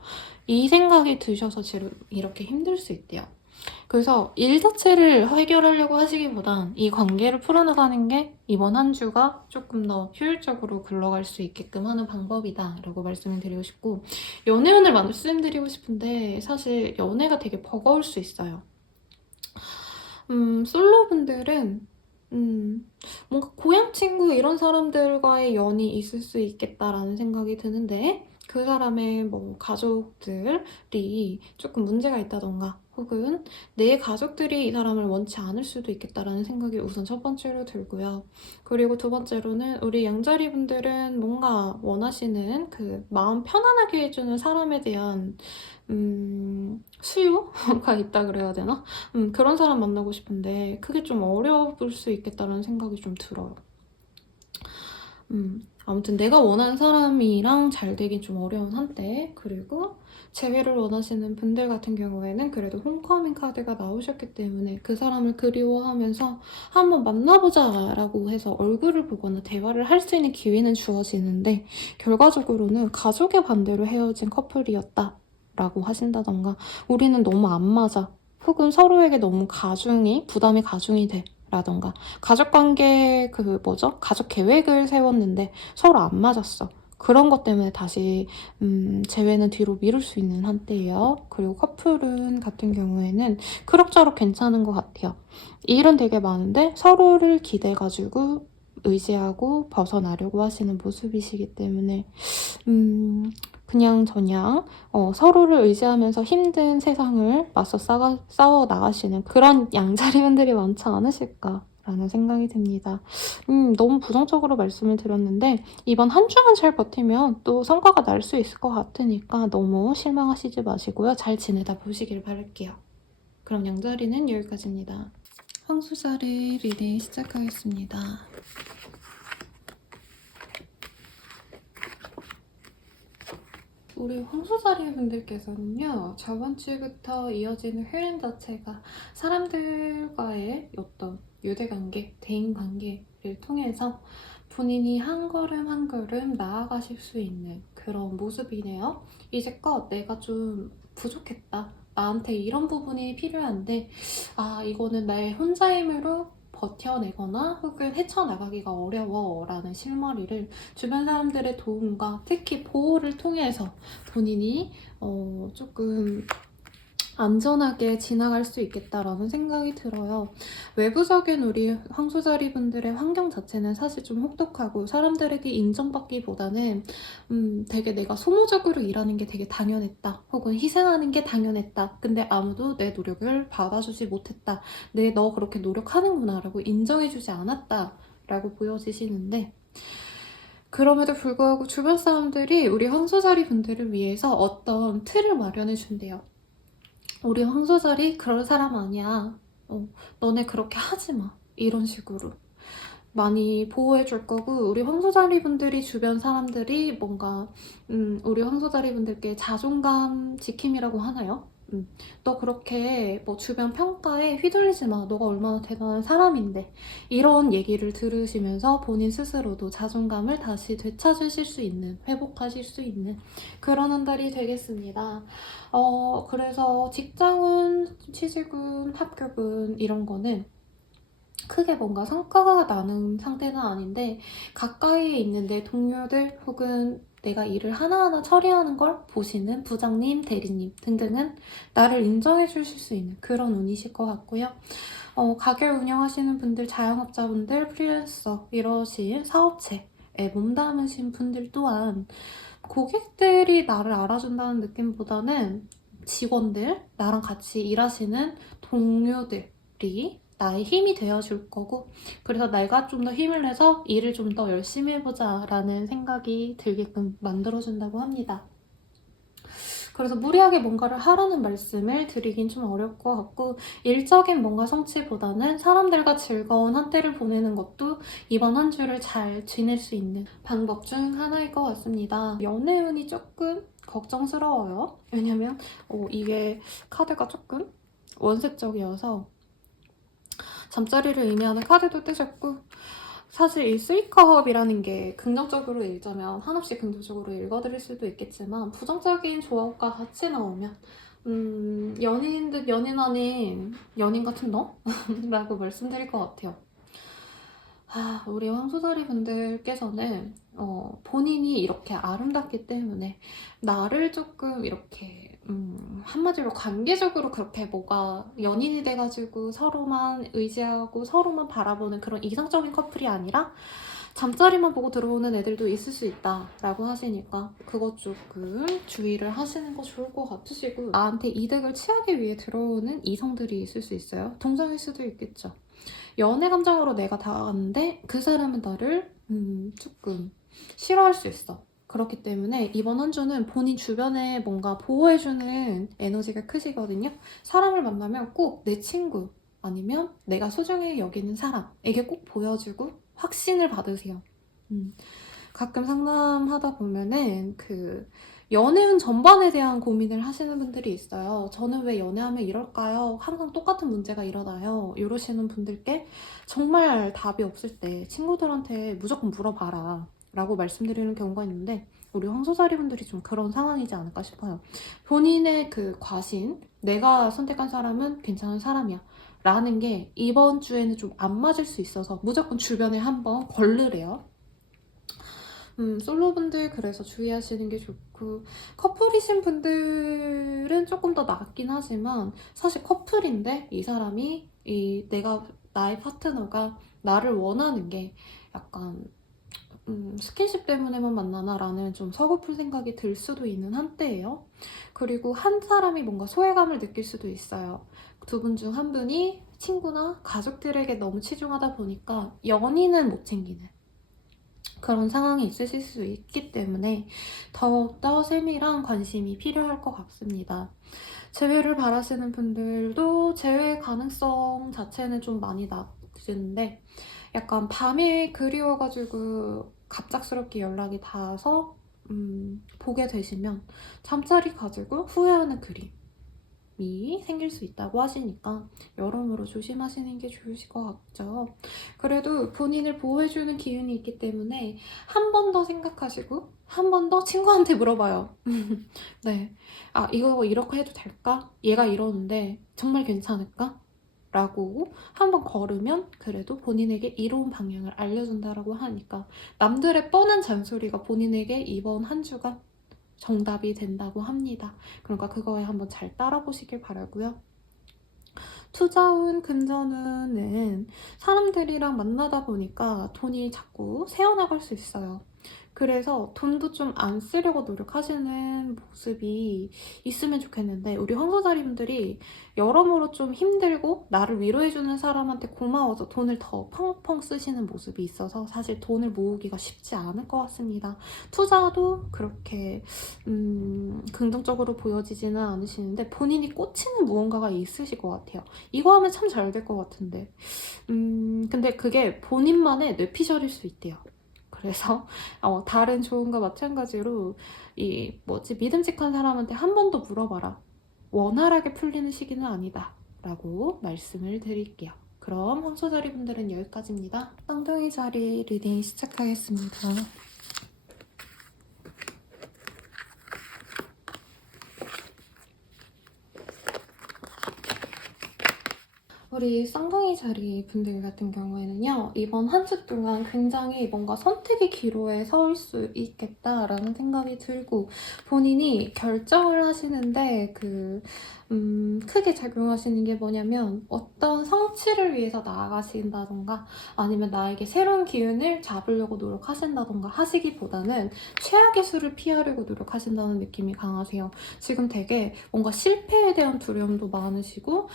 이 생각이 드셔서 지금 이렇게 힘들 수 있대요. 그래서 일 자체를 해결하려고 하시기보단 이 관계를 풀어나가는 게 이번 한 주가 조금 더 효율적으로 굴러갈 수 있게끔 하는 방법이다 라고 말씀을 드리고 싶고 연애운을 말씀드리고 싶은데 사실 연애가 되게 버거울 수 있어요. 솔로분들은 뭔가 고향 친구 이런 사람들과의 연이 있을 수 있겠다라는 생각이 드는데 그 사람의 뭐 가족들이 조금 문제가 있다던가 혹은 내 가족들이 이 사람을 원치 않을 수도 있겠다라는 생각이 우선 첫 번째로 들고요. 그리고 두 번째로는 우리 양자리 분들은 뭔가 원하시는 그 마음 편안하게 해주는 사람에 대한 수요가 있다 그래야 되나? 그런 사람 만나고 싶은데 그게 좀 어려울 수 있겠다는 생각이 좀 들어요. 아무튼 내가 원하는 사람이랑 잘 되긴 좀 어려운 한때 그리고 재회를 원하시는 분들 같은 경우에는 그래도 홈커밍 카드가 나오셨기 때문에 그 사람을 그리워하면서 한번 만나보자 라고 해서 얼굴을 보거나 대화를 할 수 있는 기회는 주어지는데 결과적으로는 가족의 반대로 헤어진 커플이었다 라고 하신다던가 우리는 너무 안 맞아 혹은 서로에게 너무 부담이 가중이 돼 라던가 가족관계 가족 계획을 세웠는데 서로 안 맞았어. 그런 것 때문에 다시 재회는 뒤로 미룰 수 있는 한때예요. 그리고 커플은 같은 경우에는 그럭저럭 괜찮은 것 같아요. 일은 되게 많은데 서로를 기대가지고 의지하고 벗어나려고 하시는 모습이시기 때문에 그냥 저냥 서로를 의지하면서 힘든 세상을 맞서 싸워 나가시는 그런 양자리분들이 많지 않으실까라는 생각이 듭니다. 너무 부정적으로 말씀을 드렸는데 이번 한 주만 잘 버티면 또 성과가 날 수 있을 것 같으니까 너무 실망하시지 마시고요. 잘 지내다 보시길 바랄게요. 그럼 양자리는 여기까지입니다. 황수자리 리딩 시작하겠습니다. 우리 황소자리 분들께서는요, 저번 주부터 이어지는 흐름 자체가 사람들과의 어떤 유대관계, 대인관계를 통해서 본인이 한 걸음 한 걸음 나아가실 수 있는 그런 모습이네요. 이제껏 내가 좀 부족했다. 나한테 이런 부분이 필요한데, 이거는 나의 혼자 힘으로 버텨내거나 혹은 헤쳐나가기가 어려워라는 실마리를 주변 사람들의 도움과 특히 보호를 통해서 본인이 조금 안전하게 지나갈 수 있겠다라는 생각이 들어요. 외부적인 우리 황소자리 분들의 환경 자체는 사실 좀 혹독하고 사람들에게 인정받기보다는 되게 내가 소모적으로 일하는 게 되게 당연했다. 혹은 희생하는 게 당연했다. 근데 아무도 내 노력을 받아주지 못했다. 너 그렇게 노력하는구나 라고 인정해주지 않았다 라고 보여지시는데, 그럼에도 불구하고 주변 사람들이 우리 황소자리 분들을 위해서 어떤 틀을 마련해 준대요. 우리 황소자리 그럴 사람 아니야. 너네 그렇게 하지 마. 이런 식으로 많이 보호해 줄 거고, 우리 황소자리 분들이 주변 사람들이 뭔가 우리 황소자리 분들께 자존감 지킴이라고 하나요? 너 그렇게 뭐 주변 평가에 휘둘리지 마. 너가 얼마나 대단한 사람인데. 이런 얘기를 들으시면서 본인 스스로도 자존감을 다시 되찾으실 수 있는, 회복하실 수 있는 그런 한 달이 되겠습니다. 그래서 직장운, 취직운, 합격운 이런 거는 크게 뭔가 성과가 나는 상태는 아닌데, 가까이에 있는 내 동료들 혹은 내가 일을 하나하나 처리하는 걸 보시는 부장님, 대리님 등등은 나를 인정해 주실 수 있는 그런 운이실 것 같고요. 가게 운영하시는 분들, 자영업자분들, 프리랜서 이러신 사업체에 몸담으신 분들 또한 고객들이 나를 알아준다는 느낌보다는 직원들, 나랑 같이 일하시는 동료들이 나의 힘이 되어줄 거고, 그래서 내가 좀 더 힘을 내서 일을 좀 더 열심히 해보자 라는 생각이 들게끔 만들어준다고 합니다. 그래서 무리하게 뭔가를 하라는 말씀을 드리긴 좀 어려울 것 같고, 일적인 뭔가 성취보다는 사람들과 즐거운 한때를 보내는 것도 이번 한 주를 잘 지낼 수 있는 방법 중 하나일 것 같습니다. 연애운이 조금 걱정스러워요. 왜냐면 이게 카드가 조금 원색적이어서 잠자리를 의미하는 카드도 뜨셨고, 사실 이 쓰리컵이라는 게 긍정적으로 읽자면 한없이 긍정적으로 읽어드릴 수도 있겠지만, 부정적인 조합과 같이 나오면 연인 듯 연인 아닌 연인 같은 너? 라고 말씀드릴 것 같아요. 우리 황소자리 분들께서는 본인이 이렇게 아름답기 때문에 나를 조금 이렇게 한마디로 관계적으로 그렇게 뭐가 연인이 돼가지고 서로만 의지하고 서로만 바라보는 그런 이성적인 커플이 아니라 잠자리만 보고 들어오는 애들도 있을 수 있다라고 하시니까 그것 조금 주의를 하시는 거 좋을 것 같으시고, 나한테 이득을 취하기 위해 들어오는 이성들이 있을 수 있어요. 동성일 수도 있겠죠. 연애 감정으로 내가 다가갔는데 그 사람은 나를 조금 싫어할 수 있어. 그렇기 때문에 이번 한 주는 본인 주변에 뭔가 보호해주는 에너지가 크시거든요. 사람을 만나면 꼭 내 친구 아니면 내가 소중히 여기는 사람에게 꼭 보여주고 확신을 받으세요. 가끔 상담하다 보면은 연애운 전반에 대한 고민을 하시는 분들이 있어요. 저는 왜 연애하면 이럴까요? 항상 똑같은 문제가 일어나요. 이러시는 분들께 정말 답이 없을 때 친구들한테 무조건 물어봐라 라고 말씀드리는 경우가 있는데, 우리 황소자리 분들이 좀 그런 상황이지 않을까 싶어요. 본인의 그 과신, 내가 선택한 사람은 괜찮은 사람이야 라는 게 이번 주에는 좀 안 맞을 수 있어서 무조건 주변에 한번 걸르래요. 솔로분들 그래서 주의하시는 게 좋고, 커플이신 분들은 조금 더 낫긴 하지만, 사실 커플인데 이 사람이 나의 파트너가 나를 원하는 게 약간 스킨십 때문에만 만나나라는 좀 서글픈 생각이 들 수도 있는 한때예요. 그리고 한 사람이 뭔가 소외감을 느낄 수도 있어요. 두 분 중 한 분이 친구나 가족들에게 너무 치중하다 보니까 연인은 못 챙기는 그런 상황이 있으실 수 있기 때문에 더욱더 세밀한 관심이 필요할 것 같습니다. 재회를 바라시는 분들도 재회 가능성 자체는 좀 많이 낮은데, 약간 밤이 그리워가지고 갑작스럽게 연락이 닿아서 보게 되시면 잠자리 가지고 후회하는 그림이 생길 수 있다고 하시니까 여러모로 조심하시는 게 좋으실 것 같죠. 그래도 본인을 보호해주는 기운이 있기 때문에 한 번 더 생각하시고 한 번 더 친구한테 물어봐요. 네, 이거 이렇게 해도 될까? 얘가 이러는데 정말 괜찮을까? 라고 한번 걸으면 그래도 본인에게 이로운 방향을 알려준다라고 하니까, 남들의 뻔한 잔소리가 본인에게 이번 한 주가 정답이 된다고 합니다. 그러니까 그거에 한번 잘 따라보시길 바라고요. 투자운, 금전운은 사람들이랑 만나다 보니까 돈이 자꾸 새어나갈 수 있어요. 그래서 돈도 좀 안 쓰려고 노력하시는 모습이 있으면 좋겠는데, 우리 황소자리분들이 여러모로 좀 힘들고 나를 위로해주는 사람한테 고마워서 돈을 더 펑펑 쓰시는 모습이 있어서 사실 돈을 모으기가 쉽지 않을 것 같습니다. 투자도 그렇게 긍정적으로 보여지지는 않으시는데 본인이 꽂히는 무언가가 있으실 것 같아요. 이거 하면 참 잘 될 것 같은데 근데 그게 본인만의 뇌피셜일 수 있대요. 그래서 다른 조언과 마찬가지로 믿음직한 사람한테 한 번 더 물어봐라. 원활하게 풀리는 시기는 아니다 라고 말씀을 드릴게요. 그럼 황소자리 분들은 여기까지입니다. 쌍둥이 자리 리딩 시작하겠습니다. 우리 쌍둥이 자리 분들 같은 경우에는요, 이번 한 주 동안 굉장히 뭔가 선택의 기로에 설 수 있겠다라는 생각이 들고, 본인이 결정을 하시는데 크게 작용하시는 게 뭐냐면, 어떤 성취를 위해서 나아가신다던가 아니면 나에게 새로운 기운을 잡으려고 노력하신다던가 하시기보다는 최악의 수를 피하려고 노력하신다는 느낌이 강하세요. 지금 되게 뭔가 실패에 대한 두려움도 많으시고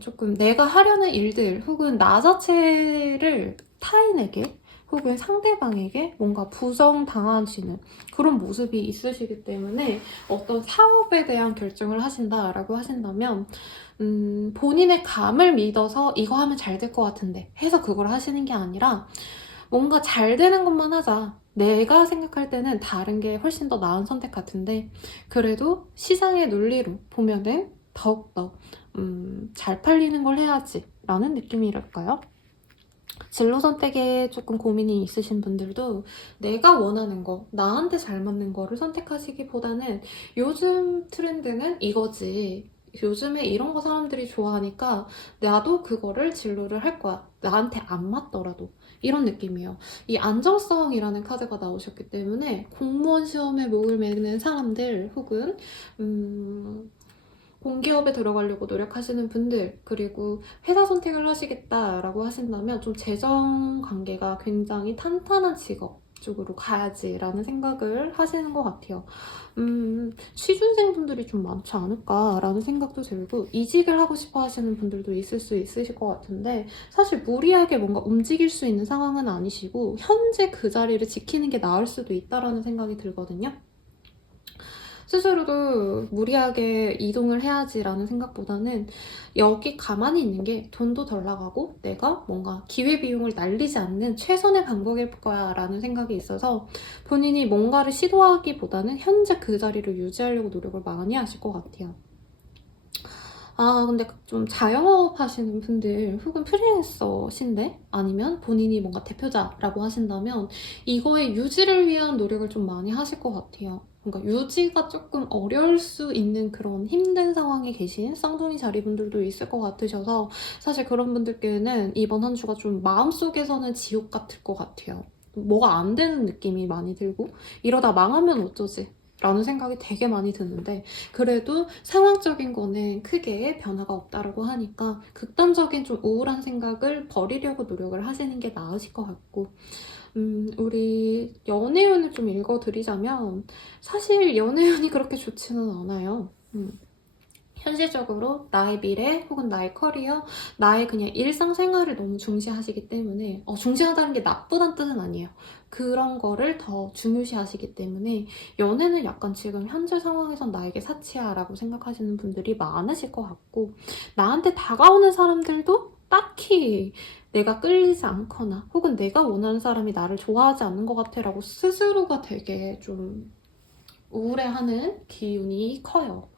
조금 내가 하려는 일들 혹은 나 자체를 타인에게 혹은 상대방에게 뭔가 부정당하시는 그런 모습이 있으시기 때문에 어떤 사업에 대한 결정을 하신다라고 하신다면 본인의 감을 믿어서 이거 하면 잘 될 것 같은데 해서 그걸 하시는 게 아니라 뭔가 잘 되는 것만 하자. 내가 생각할 때는 다른 게 훨씬 더 나은 선택 같은데 그래도 시장의 논리로 보면은 더욱더 잘 팔리는 걸 해야지 라는 느낌이랄까요? 진로 선택에 조금 고민이 있으신 분들도 내가 원하는 거, 나한테 잘 맞는 거를 선택하시기보다는 요즘 트렌드는 이거지. 요즘에 이런 거 사람들이 좋아하니까 나도 그거를 진로를 할 거야. 나한테 안 맞더라도. 이런 느낌이에요. 이 안정성이라는 카드가 나오셨기 때문에 공무원 시험에 목을 매는 사람들 혹은 공기업에 들어가려고 노력하시는 분들, 그리고 회사 선택을 하시겠다라고 하신다면 좀 재정 관계가 굉장히 탄탄한 직업 쪽으로 가야지라는 생각을 하시는 것 같아요. 취준생분들이 좀 많지 않을까라는 생각도 들고 이직을 하고 싶어 하시는 분들도 있을 수 있으실 것 같은데 사실 무리하게 뭔가 움직일 수 있는 상황은 아니시고 현재 그 자리를 지키는 게 나을 수도 있다라는 생각이 들거든요. 스스로도 무리하게 이동을 해야지라는 생각보다는 여기 가만히 있는 게 돈도 덜 나가고 내가 뭔가 기회비용을 날리지 않는 최선의 방법일 거야 라는 생각이 있어서 본인이 뭔가를 시도하기보다는 현재 그 자리를 유지하려고 노력을 많이 하실 것 같아요. 근데 좀 자영업 하시는 분들 혹은 프리랜서신데 아니면 본인이 뭔가 대표자라고 하신다면 이거의 유지를 위한 노력을 좀 많이 하실 것 같아요. 그러니까 유지가 조금 어려울 수 있는 그런 힘든 상황에 계신 쌍둥이 자리분들도 있을 것 같으셔서 사실 그런 분들께는 이번 한 주가 좀 마음속에서는 지옥 같을 것 같아요. 뭐가 안 되는 느낌이 많이 들고 이러다 망하면 어쩌지? 라는 생각이 되게 많이 드는데 그래도 상황적인 거는 크게 변화가 없다라고 하니까 극단적인 좀 우울한 생각을 버리려고 노력을 하시는 게 나으실 것 같고 우리 연애운을 좀 읽어드리자면 사실 연애운이 그렇게 좋지는 않아요. 현실적으로 나의 미래 혹은 나의 커리어, 나의 그냥 일상생활을 너무 중시하시기 때문에 중시하다는 게 나쁘다는 뜻은 아니에요. 그런 거를 더 중요시하시기 때문에 연애는 약간 지금 현재 상황에선 나에게 사치야 라고 생각하시는 분들이 많으실 것 같고 나한테 다가오는 사람들도 딱히 내가 끌리지 않거나 혹은 내가 원하는 사람이 나를 좋아하지 않는 것 같아 라고 스스로가 되게 좀 우울해하는 기운이 커요.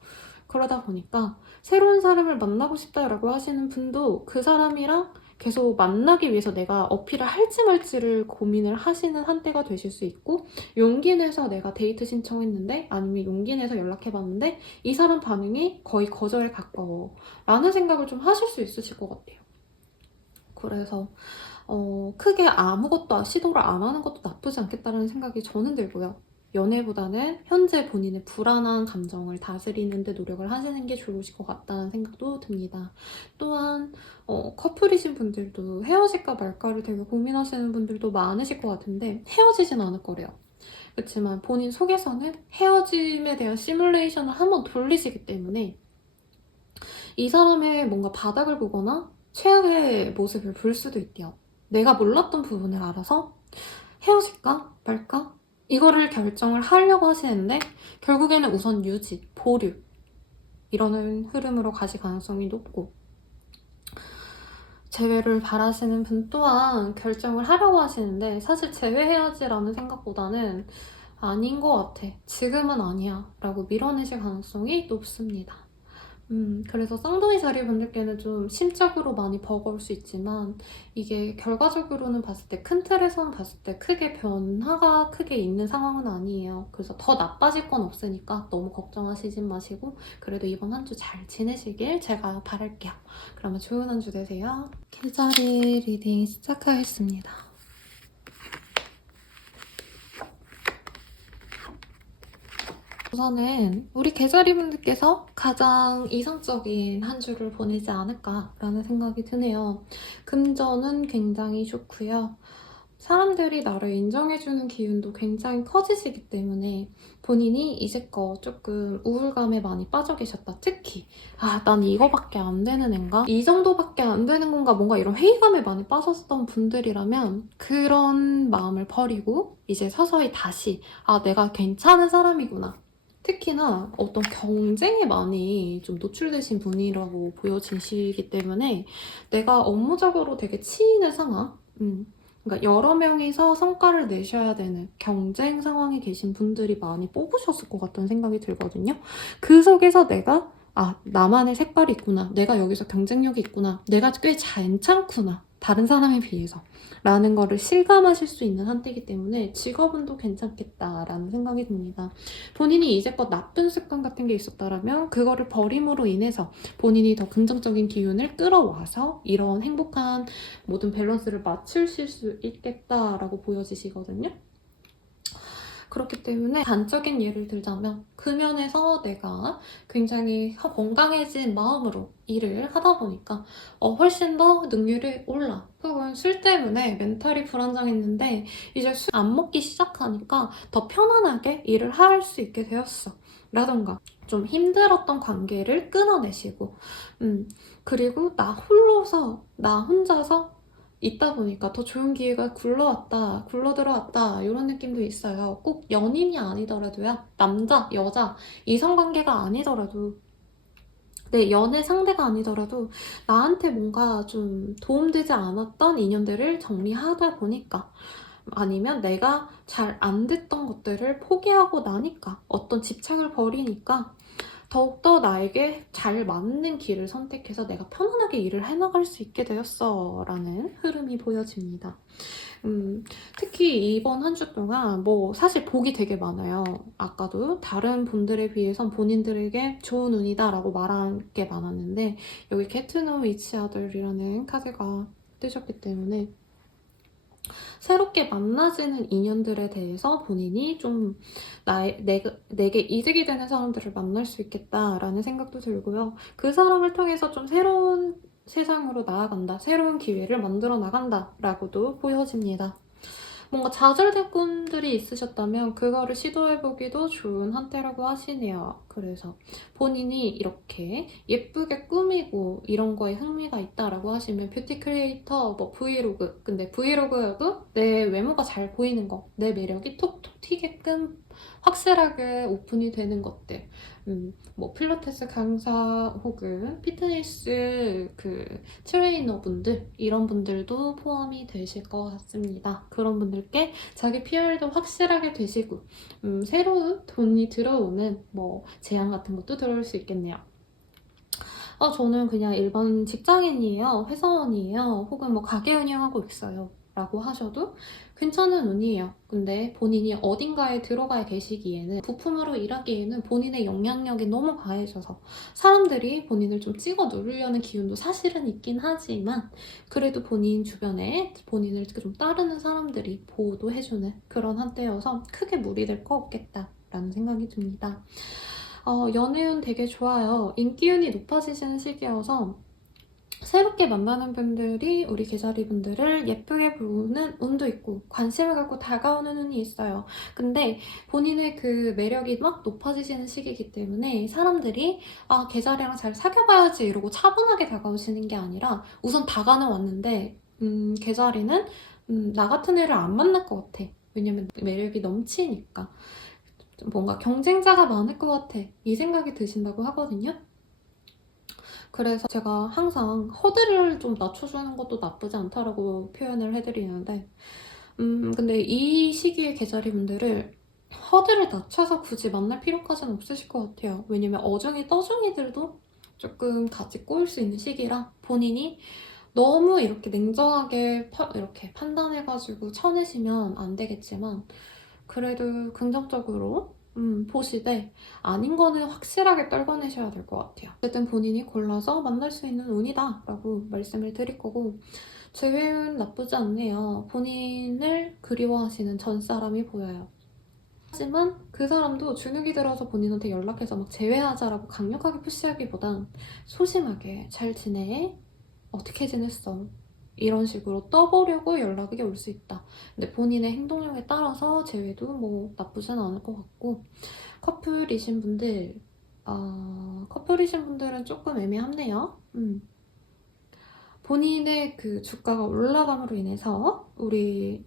그러다 보니까 새로운 사람을 만나고 싶다라고 하시는 분도 그 사람이랑 계속 만나기 위해서 내가 어필을 할지 말지를 고민을 하시는 한때가 되실 수 있고 용기 내서 내가 데이트 신청했는데 아니면 용기 내서 연락해봤는데 이 사람 반응이 거의 거절에 가까워 라는 생각을 좀 하실 수 있으실 것 같아요. 그래서 크게 아무것도 시도를 안 하는 것도 나쁘지 않겠다는 생각이 저는 들고요. 연애보다는 현재 본인의 불안한 감정을 다스리는 데 노력을 하시는 게 좋으실 것 같다는 생각도 듭니다. 또한 커플이신 분들도 헤어질까 말까를 되게 고민하시는 분들도 많으실 것 같은데 헤어지진 않을 거래요. 그렇지만 본인 속에서는 헤어짐에 대한 시뮬레이션을 한번 돌리시기 때문에 이 사람의 뭔가 바닥을 보거나 최악의 모습을 볼 수도 있대요. 내가 몰랐던 부분을 알아서 헤어질까 말까 이거를 결정을 하려고 하시는데 결국에는 우선 유지, 보류 이러는 흐름으로 가실 가능성이 높고, 재회를 바라시는 분 또한 결정을 하려고 하시는데 사실 재회해야지라는 생각보다는 아닌 것 같아, 지금은 아니야 라고 밀어내실 가능성이 높습니다. 그래서 쌍둥이 자리분들께는 좀 심적으로 많이 버거울 수 있지만 이게 결과적으로는 봤을 때 큰 틀에서는 봤을 때 크게 변화가 크게 있는 상황은 아니에요. 그래서 더 나빠질 건 없으니까 너무 걱정하시지 마시고 그래도 이번 한 주 잘 지내시길 제가 바랄게요. 그러면 좋은 한 주 되세요. 계자리 리딩 시작하겠습니다. 우선은 우리 계자리분들께서 가장 이상적인 한 주를 보내지 않을까라는 생각이 드네요. 금전은 굉장히 좋고요. 사람들이 나를 인정해주는 기운도 굉장히 커지시기 때문에 본인이 이제껏 조금 우울감에 많이 빠져 계셨다. 특히 난 이거밖에 안 되는 앤가? 이 정도밖에 안 되는 건가? 뭔가 이런 회의감에 많이 빠졌던 분들이라면 그런 마음을 버리고 이제 서서히 다시 내가 괜찮은 사람이구나. 특히나 어떤 경쟁에 많이 좀 노출되신 분이라고 보여지시기 때문에 내가 업무적으로 되게 치이는 상황, 그러니까 여러 명이서 성과를 내셔야 되는 경쟁 상황에 계신 분들이 많이 뽑으셨을 것 같다는 생각이 들거든요. 그 속에서 내가 나만의 색깔이 있구나, 내가 여기서 경쟁력이 있구나, 내가 꽤 괜찮구나 다른 사람에 비해서 라는 거를 실감하실 수 있는 한때이기 때문에 직업운도 괜찮겠다라는 생각이 듭니다. 본인이 이제껏 나쁜 습관 같은 게 있었다면 그거를 버림으로 인해서 본인이 더 긍정적인 기운을 끌어와서 이런 행복한 모든 밸런스를 맞추실 수 있겠다라고 보여지시거든요. 그렇기 때문에 단적인 예를 들자면 금연에서 내가 굉장히 건강해진 마음으로 일을 하다 보니까 훨씬 더 능률이 올라. 혹은 술 때문에 멘탈이 불안정했는데 이제 술 안 먹기 시작하니까 더 편안하게 일을 할 수 있게 되었어. 라던가 좀 힘들었던 관계를 끊어내시고 그리고 나 혼자서 있다 보니까 더 좋은 기회가 굴러들어왔다 이런 느낌도 있어요. 꼭 연인이 아니더라도요. 남자, 여자, 이성관계가 아니더라도 내 연애 상대가 아니더라도 나한테 뭔가 좀 도움되지 않았던 인연들을 정리하다 보니까 아니면 내가 잘 안 됐던 것들을 포기하고 나니까 어떤 집착을 버리니까 더욱더 나에게 잘 맞는 길을 선택해서 내가 편안하게 일을 해나갈 수 있게 되었어 라는 흐름이 보여집니다. 특히 이번 한 주 동안 사실 복이 되게 많아요. 아까도 다른 분들에 비해선 본인들에게 좋은 운이다 라고 말한 게 많았는데 여기 게트노 위치아들이라는 카드가 뜨셨기 때문에 새롭게 만나지는 인연들에 대해서 본인이 좀 내게 이득이 되는 사람들을 만날 수 있겠다라는 생각도 들고요. 그 사람을 통해서 좀 새로운 세상으로 나아간다, 새로운 기회를 만들어 나간다라고도 보여집니다. 뭔가 좌절된 꿈들이 있으셨다면 그거를 시도해보기도 좋은 한때라고 하시네요. 그래서 본인이 이렇게 예쁘게 꾸미고 이런 거에 흥미가 있다라고 하시면 뷰티 크리에이터, 브이로그, 근데 브이로그여도 내 외모가 잘 보이는 거, 내 매력이 톡톡 튀게끔 확실하게 오픈이 되는 것들, 필라테스 강사 혹은 피트니스 트레이너분들 이런 분들도 포함이 되실 것 같습니다. 그런 분들께 자기 PR도 확실하게 되시고 새로운 돈이 들어오는 제안 같은 것도 들어올 수 있겠네요. 저는 그냥 일반 직장인이에요, 회사원이에요, 혹은 가게 운영하고 있어요 라고 하셔도 괜찮은 운이에요. 근데 본인이 어딘가에 들어가 계시기에는 부품으로 일하기에는 본인의 영향력이 너무 가해져서 사람들이 본인을 좀 찍어 누르려는 기운도 사실은 있긴 하지만 그래도 본인 주변에 본인을 좀 따르는 사람들이 보호도 해주는 그런 한때여서 크게 무리될 거 없겠다라는 생각이 듭니다. 연애운 되게 좋아요. 인기운이 높아지시는 시기여서 새롭게 만나는 분들이 우리 개자리 분들을 예쁘게 보는 운도 있고 관심을 갖고 다가오는 운이 있어요. 근데 본인의 그 매력이 막 높아지시는 시기이기 때문에 사람들이 개자리랑 잘 사귀어봐야지 이러고 차분하게 다가오시는 게 아니라 우선 다가는 왔는데 개자리는 나 같은 애를 안 만날 것 같아. 왜냐면 매력이 넘치니까. 뭔가 경쟁자가 많을 것 같아. 이 생각이 드신다고 하거든요. 그래서 제가 항상 허들을 좀 낮춰주는 것도 나쁘지 않다라고 표현을 해드리는데 근데 이 시기의 개자리 분들을 허들을 낮춰서 굳이 만날 필요까지는 없으실 것 같아요. 왜냐면 어중이 떠중이들도 조금 같이 꼬일 수 있는 시기라 본인이 너무 이렇게 냉정하게 이렇게 판단해가지고 쳐내시면 안 되겠지만 그래도 긍정적으로 보시되 아닌 거는 확실하게 떨궈내셔야 될 것 같아요. 어쨌든 본인이 골라서 만날 수 있는 운이다 라고 말씀을 드릴 거고 재회운 나쁘지 않네요. 본인을 그리워하시는 전 사람이 보여요. 하지만 그 사람도 주눅이 들어서 본인한테 연락해서 막 재회하자라고 강력하게 푸시하기보단 소심하게 잘 지내? 어떻게 지냈어? 이런 식으로 떠보려고 연락이 올 수 있다. 근데 본인의 행동력에 따라서 제외도 뭐 나쁘진 않을 것 같고 커플이신 분들 커플이신 분들은 조금 애매하네요. 본인의 그 주가가 올라감으로 인해서 우리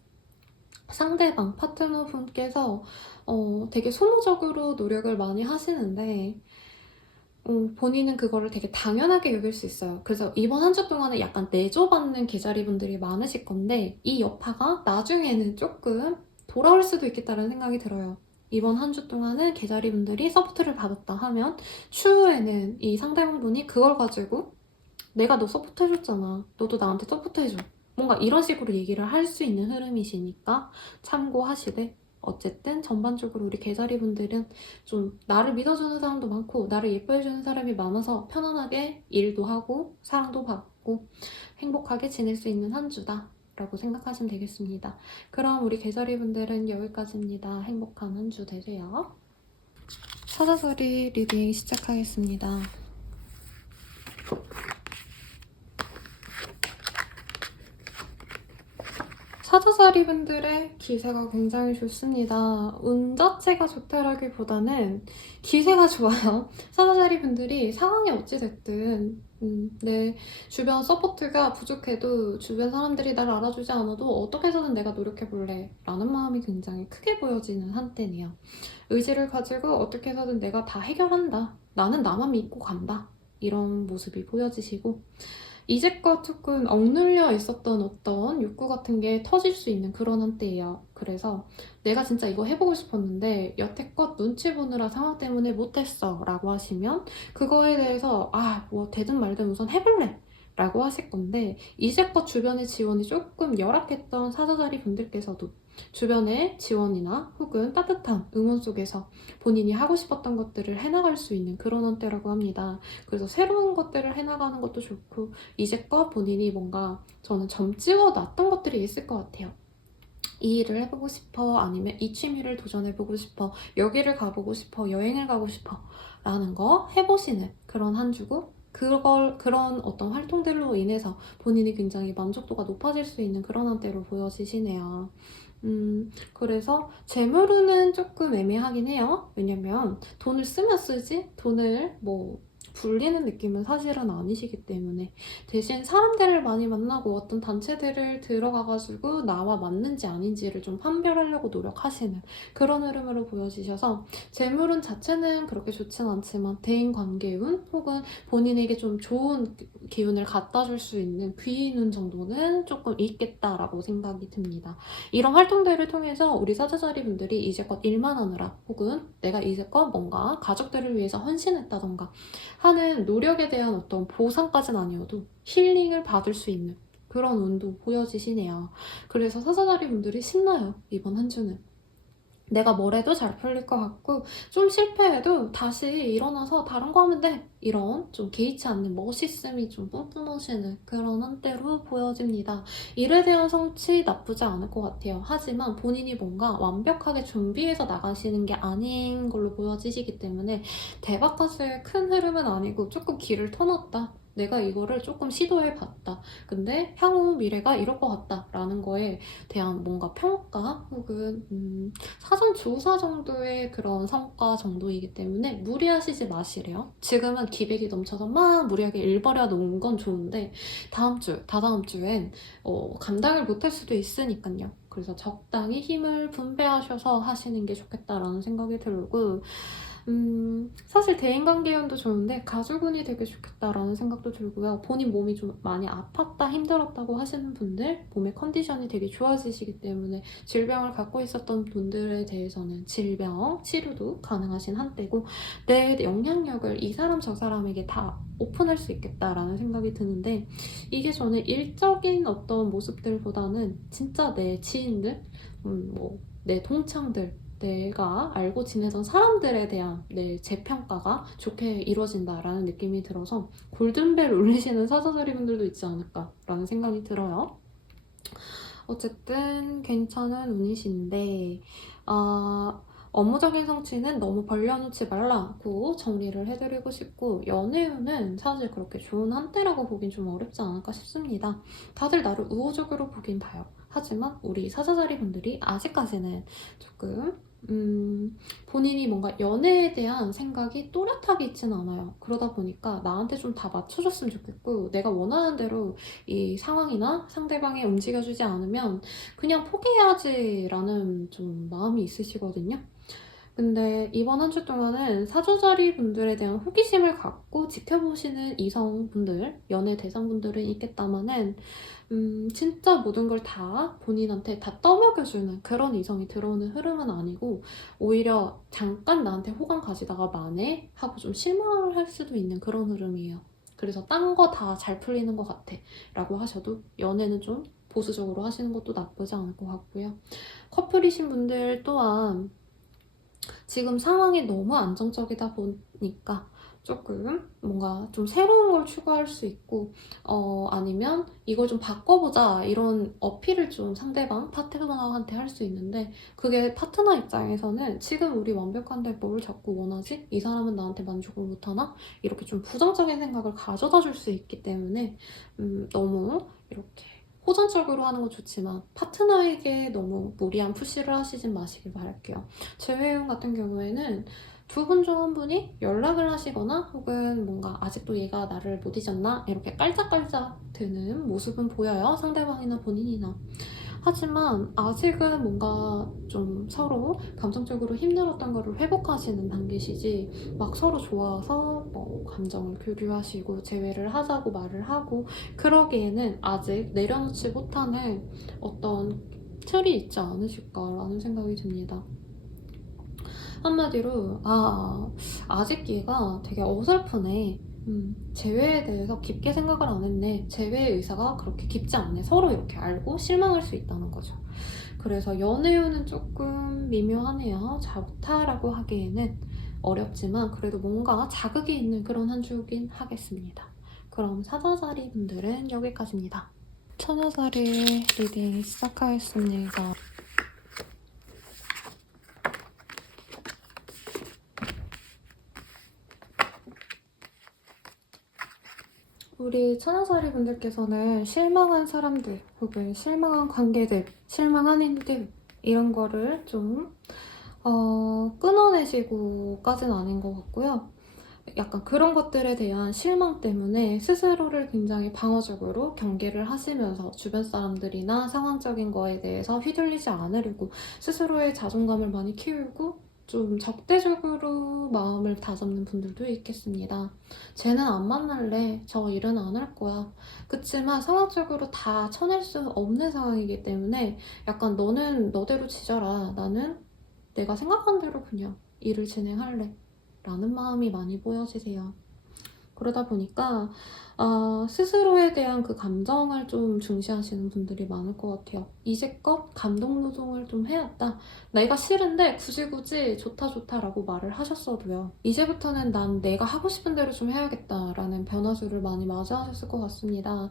상대방 파트너분께서 되게 소모적으로 노력을 많이 하시는데 본인은 그거를 되게 당연하게 여길 수 있어요. 그래서 이번 한 주 동안은 약간 내조받는 개자리 분들이 많으실 건데 이 여파가 나중에는 조금 돌아올 수도 있겠다는 생각이 들어요. 이번 한 주 동안은 개자리 분들이 서포트를 받았다 하면 추후에는 이 상대방분이 그걸 가지고 내가 너 서포트 해줬잖아. 너도 나한테 서포트 해줘. 뭔가 이런 식으로 얘기를 할 수 있는 흐름이시니까 참고하시되 어쨌든 전반적으로 우리 개자리 분들은 좀 나를 믿어주는 사람도 많고 나를 예뻐해주는 사람이 많아서 편안하게 일도 하고 사랑도 받고 행복하게 지낼 수 있는 한 주다 라고 생각하시면 되겠습니다. 그럼 우리 개자리 분들은 여기까지입니다. 행복한 한 주 되세요. 사자소리 리딩 시작하겠습니다. 사자자리 분들의 기세가 굉장히 좋습니다. 운 자체가 좋다라기보다는 기세가 좋아요. 사자자리 분들이 상황이 어찌됐든 내 주변 서포트가 부족해도 주변 사람들이 나를 알아주지 않아도 어떻게 해서든 내가 노력해볼래 라는 마음이 굉장히 크게 보여지는 한때네요. 의지를 가지고 어떻게 해서든 내가 다 해결한다. 나는 나만 믿고 간다. 이런 모습이 보여지시고 이제껏 조금 억눌려 있었던 어떤 욕구 같은 게 터질 수 있는 그런 한때예요. 그래서 내가 진짜 이거 해보고 싶었는데 여태껏 눈치 보느라 상황 때문에 못했어 라고 하시면 그거에 대해서 뭐 되든 말든 우선 해볼래 라고 하실 건데 이제껏 주변의 지원이 조금 열악했던 사자자리 분들께서도 주변의 지원이나 혹은 따뜻한 응원 속에서 본인이 하고 싶었던 것들을 해나갈 수 있는 그런 한때라고 합니다. 그래서 새로운 것들을 해나가는 것도 좋고 이제껏 본인이 뭔가 저는 점 찍어놨던 것들이 있을 것 같아요. 이 일을 해보고 싶어 아니면 이 취미를 도전해보고 싶어 여기를 가보고 싶어 여행을 가고 싶어 라는 거 해보시는 그런 한 주고 그런 어떤 활동들로 인해서 본인이 굉장히 만족도가 높아질 수 있는 그런 한때로 보여지시네요. 그래서 재물운은 조금 애매하긴 해요. 왜냐면 돈을 쓰면 쓰지 돈을 뭐 불리는 느낌은 사실은 아니시기 때문에 대신 사람들을 많이 만나고 어떤 단체들을 들어가가지고 나와 맞는지 아닌지를 좀 판별하려고 노력하시는 그런 흐름으로 보여지셔서 재물운 자체는 그렇게 좋진 않지만 대인관계운 혹은 본인에게 좀 좋은 기운을 갖다 줄 수 있는 귀인운 정도는 조금 있겠다라고 생각이 듭니다. 이런 활동들을 통해서 우리 사자자리 분들이 이제껏 일만 하느라 혹은 내가 이제껏 뭔가 가족들을 위해서 헌신했다던가 하는 노력에 대한 어떤 보상까지는 아니어도 힐링을 받을 수 있는 그런 운도 보여지시네요. 그래서 사사다리 분들이 신나요, 이번 한 주는. 내가 뭘 해도 잘 풀릴 것 같고 좀 실패해도 다시 일어나서 다른 거 하면 돼. 이런 좀 개의치 않는 멋있음이 좀 뿜뿜하시는 그런 한때로 보여집니다. 일에 대한 성취 나쁘지 않을 것 같아요. 하지만 본인이 뭔가 완벽하게 준비해서 나가시는 게 아닌 걸로 보여지시기 때문에 대박까지의 큰 흐름은 아니고 조금 길을 터놨다. 내가 이거를 조금 시도해봤다. 근데 향후 미래가 이럴 것 같다. 라는 거에 대한 뭔가 평가 혹은 사전 조사 정도의 그런 성과 정도이기 때문에 무리하시지 마시래요. 지금은 기백이 넘쳐서 막 무리하게 일버려 놓은 건 좋은데 다음 주, 다다음 주엔 감당을 못할 수도 있으니까요. 그래서 적당히 힘을 분배하셔서 하시는 게 좋겠다라는 생각이 들고 사실 대인관계운도 좋은데 가족운이 되게 좋겠다라는 생각도 들고요. 본인 몸이 좀 많이 아팠다 힘들었다고 하시는 분들 몸의 컨디션이 되게 좋아지시기 때문에 질병을 갖고 있었던 분들에 대해서는 질병 치료도 가능하신 한때고 내 영향력을 이 사람 저 사람에게 다 오픈할 수 있겠다라는 생각이 드는데 이게 저는 일적인 어떤 모습들보다는 진짜 내 지인들 내 동창들 내가 알고 지내던 사람들에 대한 내 재평가가 좋게 이루어진다라는 느낌이 들어서 골든벨 울리시는 사자자리 분들도 있지 않을까라는 생각이 들어요. 어쨌든 괜찮은 운이신데 업무적인 성취는 너무 벌려놓지 말라고 정리를 해드리고 싶고 연애운은 사실 그렇게 좋은 한때라고 보긴 좀 어렵지 않을까 싶습니다. 다들 나를 우호적으로 보긴 봐요. 하지만 우리 사자자리 분들이 아직까지는 조금 본인이 뭔가 연애에 대한 생각이 또렷하게 있진 않아요. 그러다 보니까 나한테 좀 다 맞춰줬으면 좋겠고 내가 원하는 대로 이 상황이나 상대방이 움직여주지 않으면 그냥 포기해야지라는 좀 마음이 있으시거든요. 근데 이번 한 주 동안은 사주자리 분들에 대한 호기심을 갖고 지켜보시는 이성분들, 연애 대상분들은 있겠다마는 진짜 모든 걸 다 본인한테 다 떠먹여주는 그런 이성이 들어오는 흐름은 아니고 오히려 잠깐 나한테 호감 가지다가 만에 하고 좀 실망을 할 수도 있는 그런 흐름이에요. 그래서 딴 거 다 잘 풀리는 것 같아 라고 하셔도 연애는 좀 보수적으로 하시는 것도 나쁘지 않을 것 같고요. 커플이신 분들 또한 지금 상황이 너무 안정적이다 보니까 조금 뭔가 좀 새로운 걸 추구할 수 있고 아니면 이걸 좀 바꿔보자 이런 어필을 좀 상대방 파트너한테 할 수 있는데 그게 파트너 입장에서는 지금 우리 완벽한데 뭘 자꾸 원하지? 이 사람은 나한테 만족을 못하나? 이렇게 좀 부정적인 생각을 가져다 줄 수 있기 때문에 너무 이렇게 호전적으로 하는 건 좋지만 파트너에게 너무 무리한 푸시를 하시진 마시길 바랄게요. 재회용 같은 경우에는 두 분 중 한 분이 연락을 하시거나 혹은 뭔가 아직도 얘가 나를 못 잊었나 이렇게 깔짝깔짝 드는 모습은 보여요. 상대방이나 본인이나. 하지만 아직은 뭔가 좀 서로 감정적으로 힘들었던 거를 회복하시는 단계시지 막 서로 좋아서 뭐 감정을 교류하시고 재회를 하자고 말을 하고 그러기에는 아직 내려놓지 못하는 어떤 틀이 있지 않으실까라는 생각이 듭니다. 한마디로 아직 얘가 되게 어설프네. 재회에 대해서 깊게 생각을 안 했네. 재회의 의사가 그렇게 깊지 않네. 서로 이렇게 알고 실망할 수 있다는 거죠. 그래서 연애운은 조금 미묘하네요. 좋다라고 하기에는 어렵지만 그래도 뭔가 자극이 있는 그런 한 주긴 하겠습니다. 그럼 사자자리 분들은 여기까지입니다. 처녀자리 리딩 시작하겠습니다. 우리 천하사리 분들께서는 실망한 사람들 혹은 실망한 관계들, 실망한 일들 이런 거를 좀 끊어내시고까지는 아닌 것 같고요. 약간 그런 것들에 대한 실망 때문에 스스로를 굉장히 방어적으로 경계를 하시면서 주변 사람들이나 상황적인 거에 대해서 휘둘리지 않으려고 스스로의 자존감을 많이 키우고 좀 적대적으로 마음을 다잡는 분들도 있겠습니다. 쟤는 안 만날래. 저 일은 안 할 거야. 그치만 상황적으로 다 쳐낼 수 없는 상황이기 때문에 약간 너는 너대로 지져라. 나는 내가 생각한 대로 그냥 일을 진행할래. 라는 마음이 많이 보여지세요. 그러다 보니까 스스로에 대한 그 감정을 좀 중시하시는 분들이 많을 것 같아요. 이제껏 감동 노동을 좀 해왔다. 내가 싫은데 굳이 좋다라고 말을 하셨어도요. 이제부터는 난 내가 하고 싶은 대로 좀 해야겠다라는 변화수를 많이 맞이하셨을 것 같습니다.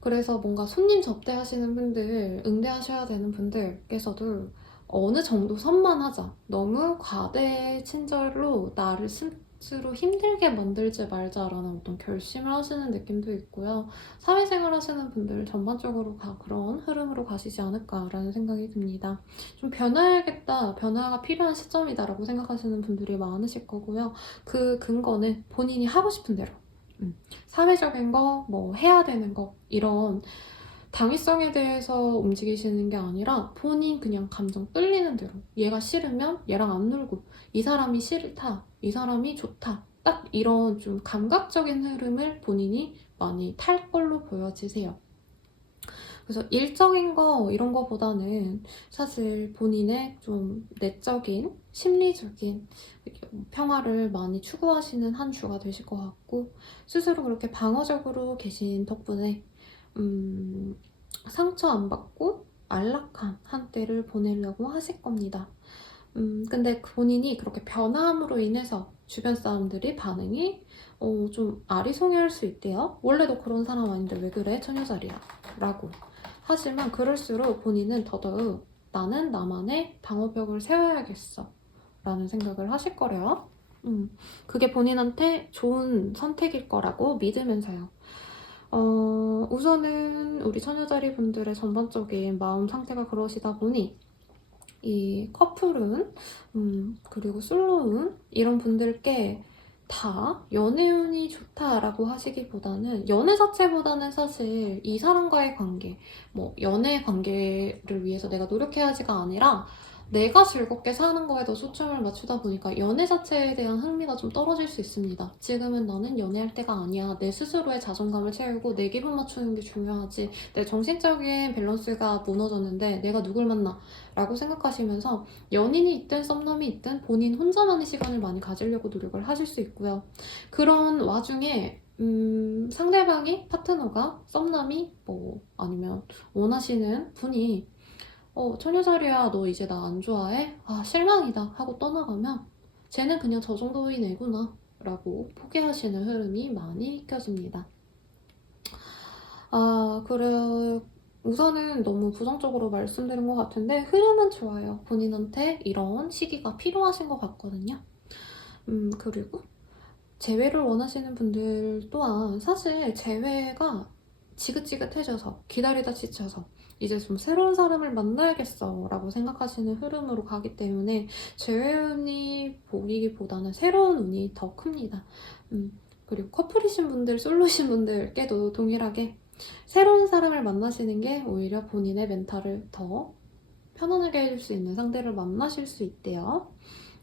그래서 뭔가 손님 접대하시는 분들, 응대하셔야 되는 분들께서도 어느 정도 선만 하자. 너무 과대 친절로 나를 스스로 힘들게 만들지 말자라는 어떤 결심을 하시는 느낌도 있고요. 사회생활 하시는 분들 전반적으로 다 그런 흐름으로 가시지 않을까라는 생각이 듭니다. 좀 변화해야겠다, 변화가 필요한 시점이다라고 생각하시는 분들이 많으실 거고요. 그 근거는 본인이 하고 싶은 대로. 사회적인 거, 뭐 해야 되는 거, 이런 당위성에 대해서 움직이시는 게 아니라 본인 그냥 감정 끌리는 대로 얘가 싫으면 얘랑 안 놀고, 이 사람이 싫다, 이 사람이 좋다, 딱 이런 좀 감각적인 흐름을 본인이 많이 탈 걸로 보여지세요. 그래서 일적인 거 이런 거보다는 사실 본인의 좀 내적인 심리적인 평화를 많이 추구하시는 한 주가 되실 것 같고, 스스로 그렇게 방어적으로 계신 덕분에 상처 안 받고 안락한 한때를 보내려고 하실 겁니다. 근데 본인이 그렇게 변함으로 인해서 주변 사람들이 반응이 좀 아리송해할 수 있대요. 원래도 그런 사람 아닌데 왜 그래 처녀자리야 라고. 하지만 그럴수록 본인은 더더욱 나는 나만의 방어벽을 세워야겠어 라는 생각을 하실 거래요. 그게 본인한테 좋은 선택일 거라고 믿으면서요. 우선은 우리 처녀자리 분들의 전반적인 마음 상태가 그러시다 보니 이 커플운, 그리고 솔로운 이런 분들께 다 연애운이 좋다라고 하시기보다는, 연애 자체보다는 사실 이 사람과의 관계, 뭐 연애 관계를 위해서 내가 노력해야지가 아니라 내가 즐겁게 사는 거에 더 초점을 맞추다 보니까 연애 자체에 대한 흥미가 좀 떨어질 수 있습니다. 지금은 나는 연애할 때가 아니야. 내 스스로의 자존감을 채우고 내 기분 맞추는 게 중요하지. 내 정신적인 밸런스가 무너졌는데 내가 누굴 만나? 라고 생각하시면서 연인이 있든 썸남이 있든 본인 혼자만의 시간을 많이 가지려고 노력을 하실 수 있고요. 그런 와중에 상대방이, 파트너가, 썸남이 뭐 아니면 원하시는 분이 처녀자리야 너 이제 나 안 좋아해? 아 실망이다 하고 떠나가면 쟤는 그냥 저 정도인 애구나 라고 포기하시는 흐름이 많이 껴집니다. 그래, 우선은 너무 부정적으로 말씀드린 것 같은데 흐름은 좋아요. 본인한테 이런 시기가 필요하신 것 같거든요. 그리고 재회를 원하시는 분들 또한 사실 재회가 지긋지긋해져서 기다리다 지쳐서 이제 좀 새로운 사람을 만나야겠어 라고 생각하시는 흐름으로 가기 때문에 재회운이 보이기보다는 새로운 운이 더 큽니다. 그리고 커플이신 분들, 솔로신 분들께도 동일하게 새로운 사람을 만나시는 게 오히려 본인의 멘탈을 더 편안하게 해줄 수 있는 상대를 만나실 수 있대요.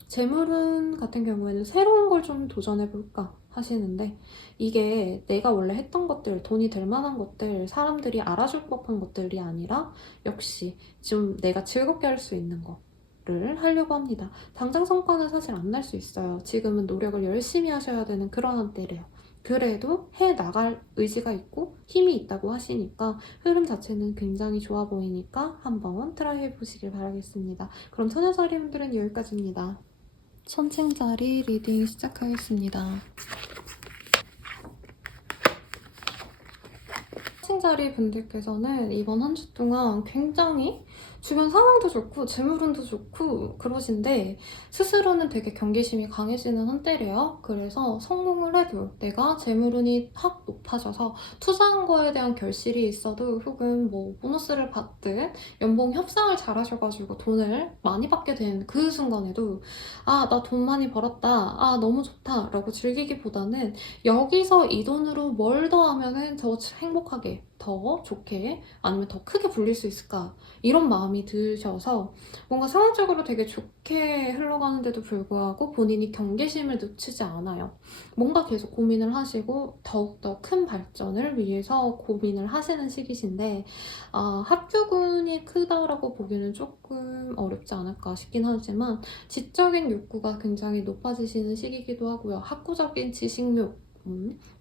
재물운 같은 경우에는 새로운 걸 좀 도전해볼까 하시는데, 이게 내가 원래 했던 것들, 돈이 될 만한 것들, 사람들이 알아줄 법한 것들이 아니라 역시 좀 내가 즐겁게 할 수 있는 거를 하려고 합니다. 당장 성과는 사실 안 날 수 있어요. 지금은 노력을 열심히 하셔야 되는 그런 한때래요. 그래도 해 나갈 의지가 있고 힘이 있다고 하시니까 흐름 자체는 굉장히 좋아 보이니까 한번 트라이 해보시길 바라겠습니다. 그럼 처녀자리 분들은 여기까지입니다. 천칭자리 리딩 시작하겠습니다. 천칭자리 분들께서는 이번 한 주 동안 굉장히 주변 상황도 좋고 재물운도 좋고 그러신데 스스로는 되게 경계심이 강해지는 한때래요. 그래서 성공을 해도 내가 재물운이 확 높아져서 투자한 거에 대한 결실이 있어도, 혹은 뭐 보너스를 받든 연봉 협상을 잘 하셔가지고 돈을 많이 받게 된 그 순간에도 나 돈 많이 벌었다, 너무 좋다 라고 즐기기보다는 여기서 이 돈으로 뭘 더 하면은 더 행복하게 더 좋게 아니면 더 크게 불릴 수 있을까 이런 마음이 드셔서 뭔가 상황적으로 되게 좋게 흘러가는데도 불구하고 본인이 경계심을 늦추지 않아요. 뭔가 계속 고민을 하시고 더욱더 큰 발전을 위해서 고민을 하시는 시기신데 합격운이 크다라고 보기는 조금 어렵지 않을까 싶긴 하지만 지적인 욕구가 굉장히 높아지시는 시기이기도 하고요. 학구적인 지식욕,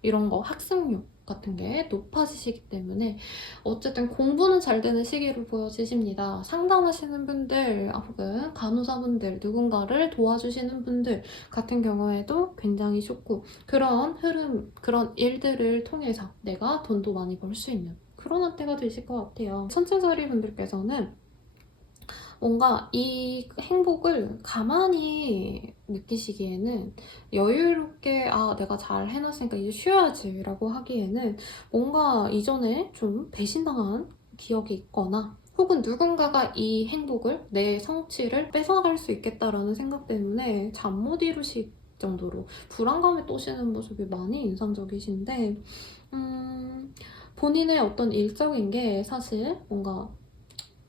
이런 거 학습욕 같은 게 높아지시기 때문에 어쨌든 공부는 잘 되는 시기로 보여지십니다. 상담하시는 분들 혹은 간호사분들 누군가를 도와주시는 분들 같은 경우에도 굉장히 좋고 그런 흐름, 그런 일들을 통해서 내가 돈도 많이 벌 수 있는 그런 한때가 되실 것 같아요. 천체자리 분들께서는 뭔가 이 행복을 가만히 느끼시기에는 여유롭게 내가 잘 해놨으니까 이제 쉬어야지 라고 하기에는 뭔가 이전에 좀 배신당한 기억이 있거나 혹은 누군가가 이 행복을 내 성취를 뺏어갈 수 있겠다라는 생각 때문에 잠 못 이루실 정도로 불안감에 또시는 모습이 많이 인상적이신데 본인의 어떤 일적인 게 사실 뭔가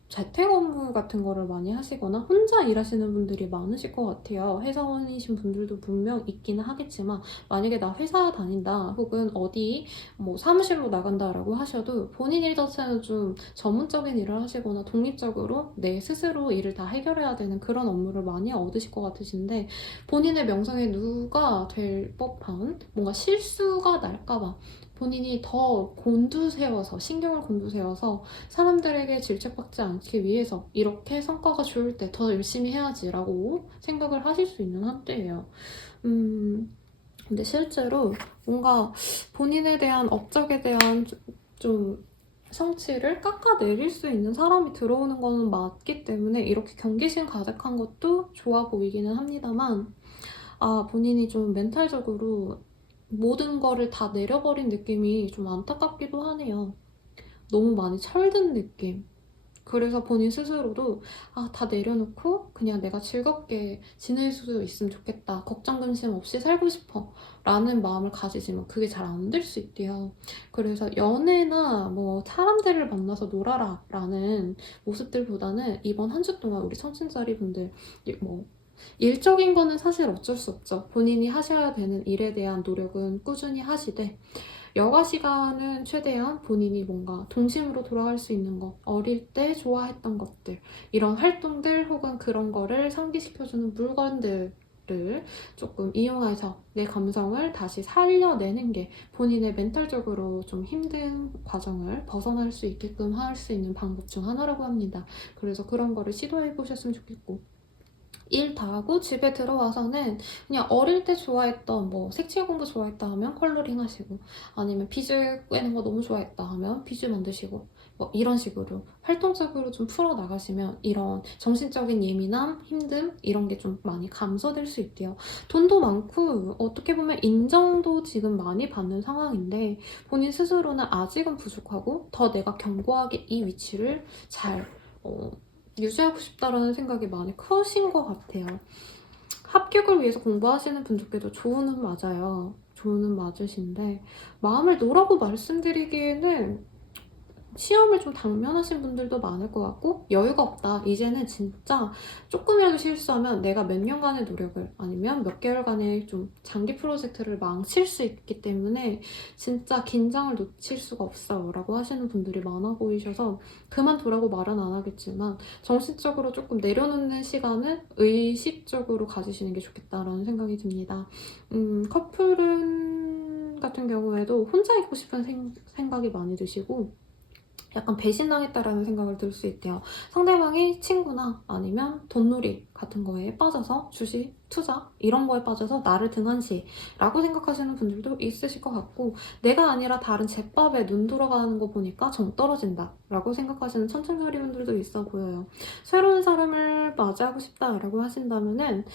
재택 업무 같은 거를 많이 하시거나 혼자 일하시는 분들이 많으실 것 같아요. 회사원이신 분들도 분명 있기는 하겠지만 만약에 나 회사 다닌다 혹은 어디 뭐 사무실로 나간다라고 하셔도 본인 일 자체는 좀 전문적인 일을 하시거나 독립적으로 내 스스로 일을 다 해결해야 되는 그런 업무를 많이 얻으실 것 같으신데 본인의 명성에 누가 될 법한 뭔가 실수가 날까봐 본인이 더 곤두세워서 신경을 곤두세워서 사람들에게 질책받지 않기 위해서 이렇게 성과가 좋을 때 더 열심히 해야지라고 생각을 하실 수 있는 한때예요. 근데 실제로 뭔가 본인에 대한 업적에 대한 좀 성취를 깎아내릴 수 있는 사람이 들어오는 거는 맞기 때문에 이렇게 경계심 가득한 것도 좋아 보이기는 합니다만 본인이 좀 멘탈적으로 모든 거를 다 내려버린 느낌이 좀 안타깝기도 하네요. 너무 많이 철든 느낌. 그래서 본인 스스로도 다 내려놓고 그냥 내가 즐겁게 지낼 수 있으면 좋겠다. 걱정 근심 없이 살고 싶어. 라는 마음을 가지지만 그게 잘 안 될 수 있대요. 그래서 연애나 뭐 사람들을 만나서 놀아라 라는 모습들보다는 이번 한 주 동안 우리 청춘자리 분들 뭐 일적인 거는 사실 어쩔 수 없죠. 본인이 하셔야 되는 일에 대한 노력은 꾸준히 하시되 여가 시간은 최대한 본인이 뭔가 동심으로 돌아갈 수 있는 것, 어릴 때 좋아했던 것들, 이런 활동들 혹은 그런 거를 상기시켜주는 물건들을 조금 이용해서 내 감성을 다시 살려내는 게 본인의 멘탈적으로 좀 힘든 과정을 벗어날 수 있게끔 할 수 있는 방법 중 하나라고 합니다. 그래서 그런 거를 시도해 보셨으면 좋겠고 일 다 하고 집에 들어와서는 그냥 어릴 때 좋아했던 뭐 색칠 공부 좋아했다 하면 컬러링 하시고 아니면 비즈 꿰는 거 너무 좋아했다 하면 비즈 만드시고 뭐 이런 식으로 활동적으로 좀 풀어나가시면 이런 정신적인 예민함, 힘듦 이런 게 좀 많이 감소될 수 있대요. 돈도 많고 어떻게 보면 인정도 지금 많이 받는 상황인데 본인 스스로는 아직은 부족하고 더 내가 견고하게 이 위치를 잘 유지하고 싶다라는 생각이 많이 크신 것 같아요. 합격을 위해서 공부하시는 분들께도 조언은 맞아요. 조언은 맞으신데 마음을 놓으라고 말씀드리기에는 시험을 좀 당면하신 분들도 많을 것 같고 여유가 없다. 이제는 진짜 조금이라도 실수하면 내가 몇 년간의 노력을 아니면 몇 개월간의 좀 장기 프로젝트를 망칠 수 있기 때문에 진짜 긴장을 놓칠 수가 없어요 라고 하시는 분들이 많아 보이셔서 그만두라고 말은 안 하겠지만 정신적으로 조금 내려놓는 시간은 의식적으로 가지시는 게 좋겠다라는 생각이 듭니다. 커플은 같은 경우에도 혼자 있고 싶은 생각이 많이 드시고 약간 배신당했다라는 생각을 들 수 있대요. 상대방이 친구나 아니면 돈놀이 같은 거에 빠져서 주식, 투자 이런 거에 빠져서 나를 등한시라고 생각하시는 분들도 있으실 것 같고 내가 아니라 다른 제밥에 눈 돌아가는 거 보니까 정 떨어진다 라고 생각하시는 천천자리 분들도 있어 보여요. 새로운 사람을 맞이하고 싶다라고 하신다면은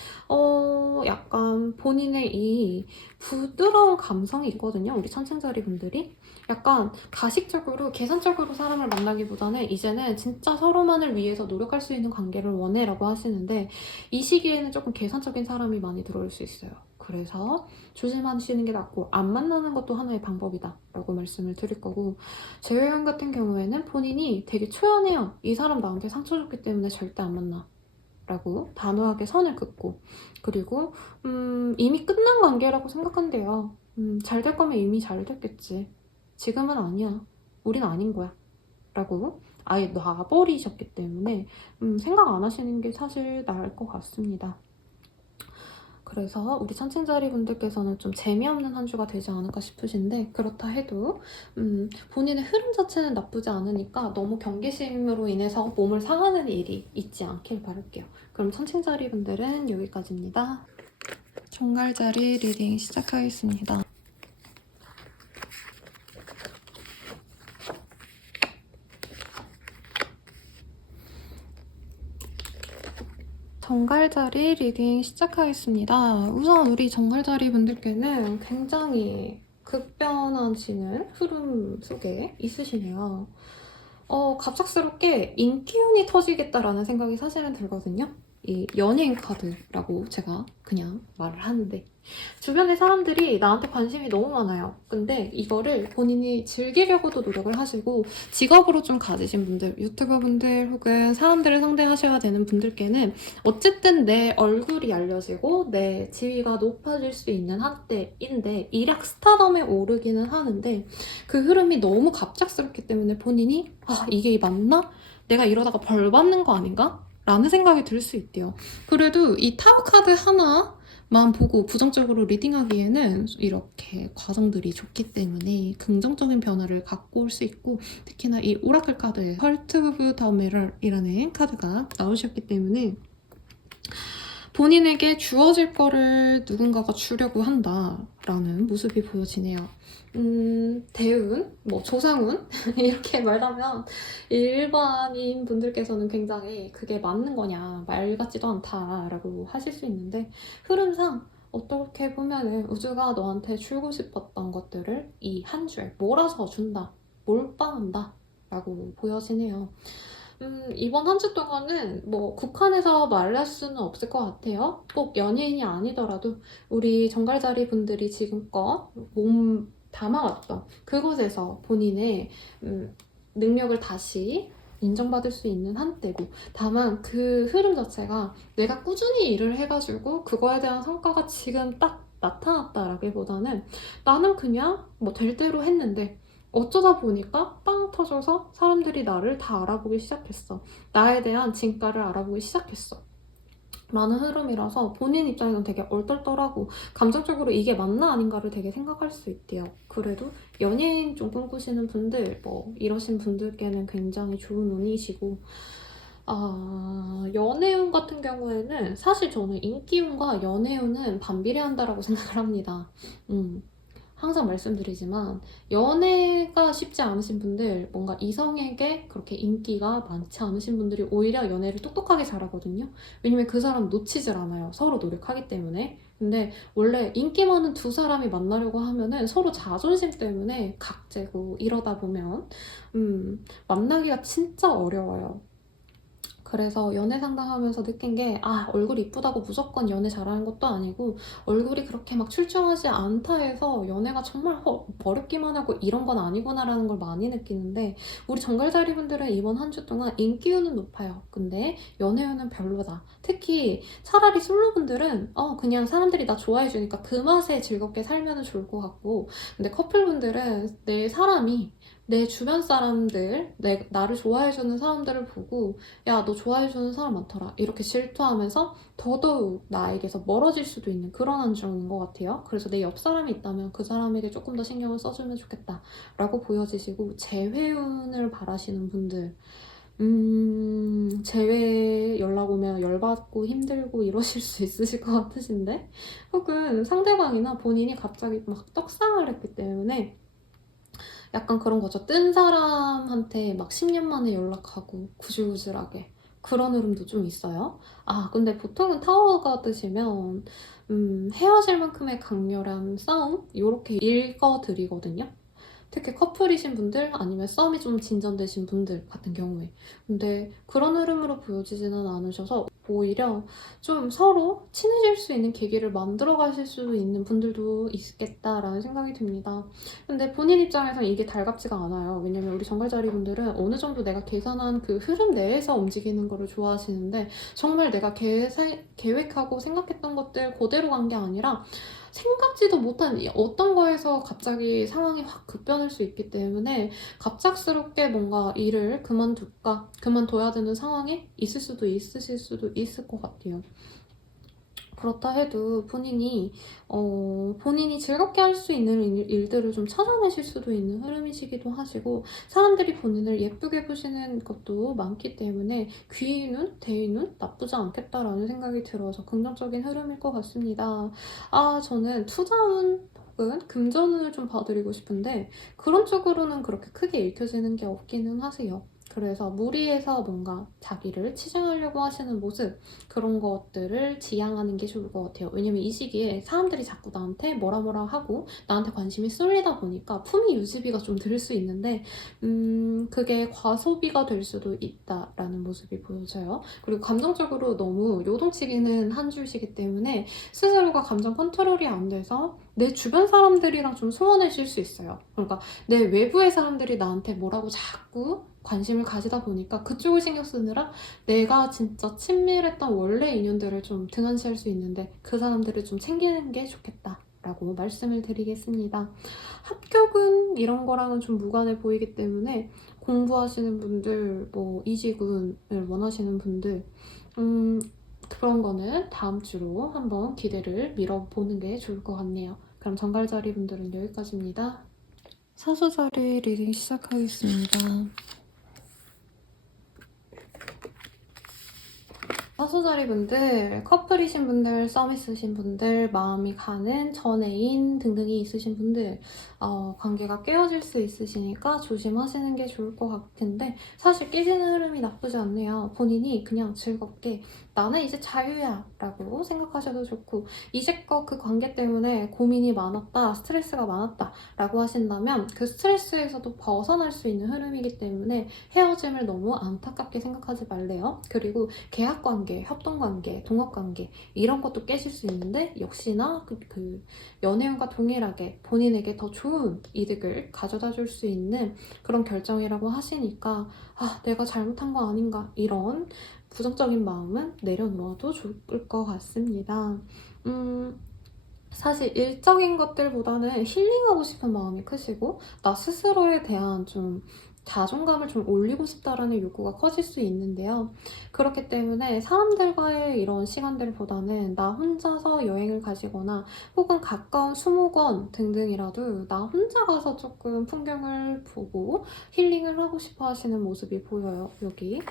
약간 본인의 이 부드러운 감성이 있거든요. 우리 천천자리 분들이 약간 가식적으로 계산적으로 사람을 만나기보다는 이제는 진짜 서로만을 위해서 노력할 수 있는 관계를 원해라고 하시는데, 이 시기에는 조금 계산적인 사람이 많이 들어올 수 있어요. 그래서 조심하시는 게 낫고 안 만나는 것도 하나의 방법이다 라고 말씀을 드릴 거고, 재회원 같은 경우에는 본인이 되게 초연해요. 이 사람 나한테 상처 줬기 때문에 절대 안 만나 라고 단호하게 선을 긋고, 그리고 이미 끝난 관계라고 생각한대요. 잘 될 거면 이미 잘 됐겠지. 지금은 아니야. 우린 아닌 거야. 라고 아예 놔버리셨기 때문에 생각 안 하시는 게 사실 나을 것 같습니다. 그래서 우리 천칭자리 분들께서는 좀 재미없는 한 주가 되지 않을까 싶으신데, 그렇다 해도 본인의 흐름 자체는 나쁘지 않으니까 너무 경계심으로 인해서 몸을 상하는 일이 있지 않길 바랄게요. 그럼 천칭자리 분들은 여기까지입니다. 정갈자리 리딩 시작하겠습니다. 정갈자리 리딩 시작하겠습니다. 우선 우리 정갈자리 분들께는 굉장히 급변하시는 흐름 속에 있으시네요. 갑작스럽게 인기운이 터지겠다라는 생각이 사실은 들거든요. 이 연예인 카드라고 제가 그냥 말을 하는데, 주변의 사람들이 나한테 관심이 너무 많아요. 근데 이거를 본인이 즐기려고도 노력을 하시고, 직업으로 좀 가지신 분들, 유튜버 분들 혹은 사람들을 상대하셔야 되는 분들께는 어쨌든 내 얼굴이 알려지고 내 지위가 높아질 수 있는 한때인데, 일약 스타덤에 오르기는 하는데 그 흐름이 너무 갑작스럽기 때문에 본인이 이게 맞나? 내가 이러다가 벌 받는 거 아닌가? 라는 생각이 들 수 있대요. 그래도 이 타로 카드 하나만 보고 부정적으로 리딩하기에는 이렇게 과정들이 좋기 때문에 긍정적인 변화를 갖고 올 수 있고, 특히나 이 오라클 카드에 헐트 오브 더 미러이라는 카드가 나오셨기 때문에 본인에게 주어질 거를 누군가가 주려고 한다라는 모습이 보여지네요. 대운, 조상운 이렇게 말하면 일반인 분들께서는 굉장히 그게 맞는 거냐, 말 같지도 않다라고 하실 수 있는데, 흐름상 어떻게 보면은 우주가 너한테 주고 싶었던 것들을 이 한 주에 몰아서 준다, 몰빵한다 라고 보여지네요. 이번 한 주 동안은 국한에서 말할 수는 없을 것 같아요. 꼭 연예인이 아니더라도 우리 정갈자리 분들이 지금껏 몸 담아왔던 그곳에서 본인의 능력을 다시 인정받을 수 있는 한때고, 다만 그 흐름 자체가 내가 꾸준히 일을 해가지고 그거에 대한 성과가 지금 딱 나타났다라기보다는 나는 그냥 될 대로 했는데 어쩌다 보니까 빵 터져서 사람들이 나를 다 알아보기 시작했어. 나에 대한 진가를 알아보기 시작했어. 라는 흐름이라서 본인 입장에서는 되게 얼떨떨하고 감정적으로 이게 맞나 아닌가를 되게 생각할 수 있대요. 그래도 연예인 좀 꿈꾸시는 분들, 이러신 분들께는 굉장히 좋은 운이시고, 연애운 같은 경우에는 사실 저는 인기운과 연애운은 반비례한다라고 생각을 합니다. 항상 말씀드리지만 연애가 쉽지 않으신 분들, 뭔가 이성에게 그렇게 인기가 많지 않으신 분들이 오히려 연애를 똑똑하게 잘하거든요. 왜냐면 그 사람 놓치질 않아요. 서로 노력하기 때문에. 근데 원래 인기 많은 두 사람이 만나려고 하면은 서로 자존심 때문에 각재고 이러다 보면 만나기가 진짜 어려워요. 그래서 연애 상담하면서 느낀 게, 얼굴이 이쁘다고 무조건 연애 잘하는 것도 아니고, 얼굴이 그렇게 막 출중하지 않다 해서 연애가 정말 어렵기만 하고 이런 건 아니구나라는 걸 많이 느끼는데, 우리 정갈자리 분들은 이번 한 주 동안 인기운은 높아요. 근데 연애운은 별로다. 특히 차라리 솔로분들은 그냥 사람들이 나 좋아해주니까 그 맛에 즐겁게 살면 좋을 것 같고, 근데 커플분들은 내 주변 사람들, 나를 좋아해주는 사람들을 보고, 야, 너 좋아해주는 사람 많더라, 이렇게 질투하면서 더더욱 나에게서 멀어질 수도 있는 그런 한 주인 것 같아요. 그래서 내 옆 사람이 있다면 그 사람에게 조금 더 신경을 써주면 좋겠다 라고 보여지시고, 재회운을 바라시는 분들, 재회 연락 오면 열받고 힘들고 이러실 수 있으실 것 같으신데, 혹은 상대방이나 본인이 갑자기 막 떡상을 했기 때문에 약간 그런 거죠. 뜬 사람한테 막 10년 만에 연락하고 구질구질하게 그런 흐름도 좀 있어요. 근데 보통은 타워가 뜨시면 헤어질 만큼의 강렬한 싸움? 이렇게 읽어드리거든요. 특히 커플이신 분들 아니면 썸이 좀 진전되신 분들 같은 경우에. 근데 그런 흐름으로 보여지지는 않으셔서 오히려 좀 서로 친해질 수 있는 계기를 만들어 가실 수도 있는 분들도 있겠다라는 생각이 듭니다. 근데 본인 입장에서는 이게 달갑지가 않아요. 왜냐면 우리 정갈자리 분들은 어느 정도 내가 계산한 그 흐름 내에서 움직이는 거를 좋아하시는데, 정말 내가 계획하고 생각했던 것들 그대로 간 게 아니라 생각지도 못한 어떤 거에서 갑자기 상황이 확 급변할 수 있기 때문에 갑작스럽게 뭔가 일을 그만둬야 되는 상황이 있으실 수도 있을 것 같아요. 그렇다 해도 본인이 즐겁게 할 수 있는 일들을 좀 찾아내실 수도 있는 흐름이시기도 하시고, 사람들이 본인을 예쁘게 보시는 것도 많기 때문에 귀인운, 대인운 나쁘지 않겠다라는 생각이 들어서 긍정적인 흐름일 것 같습니다. 저는 투자운 혹은 금전운을 좀 봐드리고 싶은데 그런 쪽으로는 그렇게 크게 읽혀지는 게 없기는 하세요. 그래서 무리해서 뭔가 자기를 치장하려고 하시는 모습, 그런 것들을 지양하는 게 좋을 것 같아요. 왜냐면 이 시기에 사람들이 자꾸 나한테 뭐라 하고 나한테 관심이 쏠리다 보니까 품위 유지비가 좀 들 수 있는데 그게 과소비가 될 수도 있다라는 모습이 보여져요. 그리고 감정적으로 너무 요동치기는 한 주시기 때문에 스스로가 감정 컨트롤이 안 돼서 내 주변 사람들이랑 좀 소원해질 수 있어요. 그러니까 내 외부의 사람들이 나한테 뭐라고 자꾸 관심을 가지다 보니까 그쪽을 신경 쓰느라 내가 진짜 친밀했던 원래 인연들을 좀 등한시할 수 있는데, 그 사람들을 좀 챙기는 게 좋겠다라고 말씀을 드리겠습니다. 합격은 이런 거랑은 좀 무관해 보이기 때문에 공부하시는 분들, 뭐 이직운을 원하시는 분들, 그런 거는 다음 주로 한번 기대를 밀어보는 게 좋을 것 같네요. 그럼 정갈자리 분들은 여기까지입니다. 사수자리 리딩 시작하겠습니다. 사수자리 분들, 커플이신 분들, 썸 있으신 분들, 마음이 가는 전 애인 등등이 있으신 분들, 관계가 깨어질 수 있으시니까 조심하시는 게 좋을 것 같은데, 사실 깨지는 흐름이 나쁘지 않네요. 본인이 그냥 즐겁게 나는 이제 자유야 라고 생각하셔도 좋고, 이제껏 그 관계 때문에 고민이 많았다, 스트레스가 많았다 라고 하신다면 그 스트레스에서도 벗어날 수 있는 흐름이기 때문에 헤어짐을 너무 안타깝게 생각하지 말래요. 그리고 계약관계, 협동관계, 동업관계 이런 것도 깨질 수 있는데, 역시나 그 연애운과 동일하게 본인에게 더 좋은 이득을 가져다 줄 수 있는 그런 결정이라고 하시니까 내가 잘못한 거 아닌가, 이런 부정적인 마음은 내려놓아도 좋을 것 같습니다. 사실 일적인 것들보다는 힐링하고 싶은 마음이 크시고, 나 스스로에 대한 좀 자존감을 좀 올리고 싶다라는 욕구가 커질 수 있는데요. 그렇기 때문에 사람들과의 이런 시간들보다는 나 혼자서 여행을 가시거나 혹은 가까운 수목원 등등이라도 나 혼자 가서 조금 풍경을 보고 힐링을 하고 싶어 하시는 모습이 보여요. 여기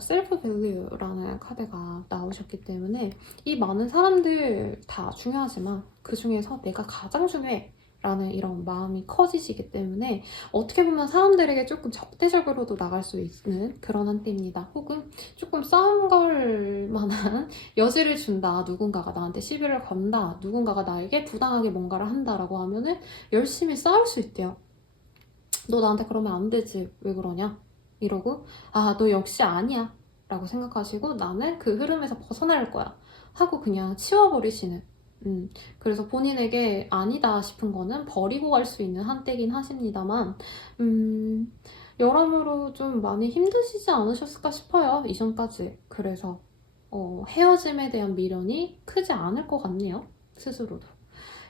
셀프 밸류라는 카드가 나오셨기 때문에 이 많은 사람들 다 중요하지만 그 중에서 내가 가장 중요해 라는 이런 마음이 커지시기 때문에 어떻게 보면 사람들에게 조금 적대적으로도 나갈 수 있는 그런 한때입니다. 혹은 조금 싸움 걸 만한 여지를 준다, 누군가가 나한테 시비를 건다, 누군가가 나에게 부당하게 뭔가를 한다라고 하면은 열심히 싸울 수 있대요. 너 나한테 그러면 안 되지, 왜 그러냐 이러고, 너 역시 아니야 라고 생각하시고 나는 그 흐름에서 벗어날 거야 하고 그냥 치워버리시는, 그래서 본인에게 아니다 싶은 거는 버리고 갈 수 있는 한때긴 하십니다만, 여러모로 좀 많이 힘드시지 않으셨을까 싶어요, 이전까지. 그래서 헤어짐에 대한 미련이 크지 않을 것 같네요, 스스로도.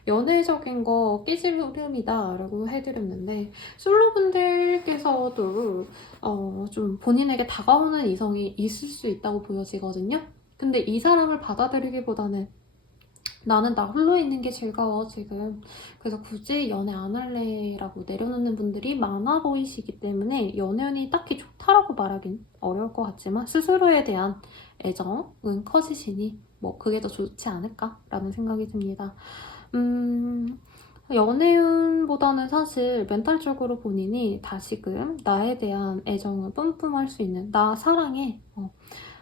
연애적인 거 깨질 흐름이다 라고 해드렸는데, 솔로분들께서도 좀 본인에게 다가오는 이성이 있을 수 있다고 보여지거든요. 근데 이 사람을 받아들이기보다는 나는 나 홀로 있는 게 즐거워 지금, 그래서 굳이 연애 안 할래 라고 내려놓는 분들이 많아 보이시기 때문에 연애운이 딱히 좋다라고 말하긴 어려울 것 같지만 스스로에 대한 애정은 커지시니 뭐 그게 더 좋지 않을까 라는 생각이 듭니다. 연애운보다는 사실 멘탈적으로 본인이 다시금 나에 대한 애정을 뿜뿜할 수 있는, 나 사랑해,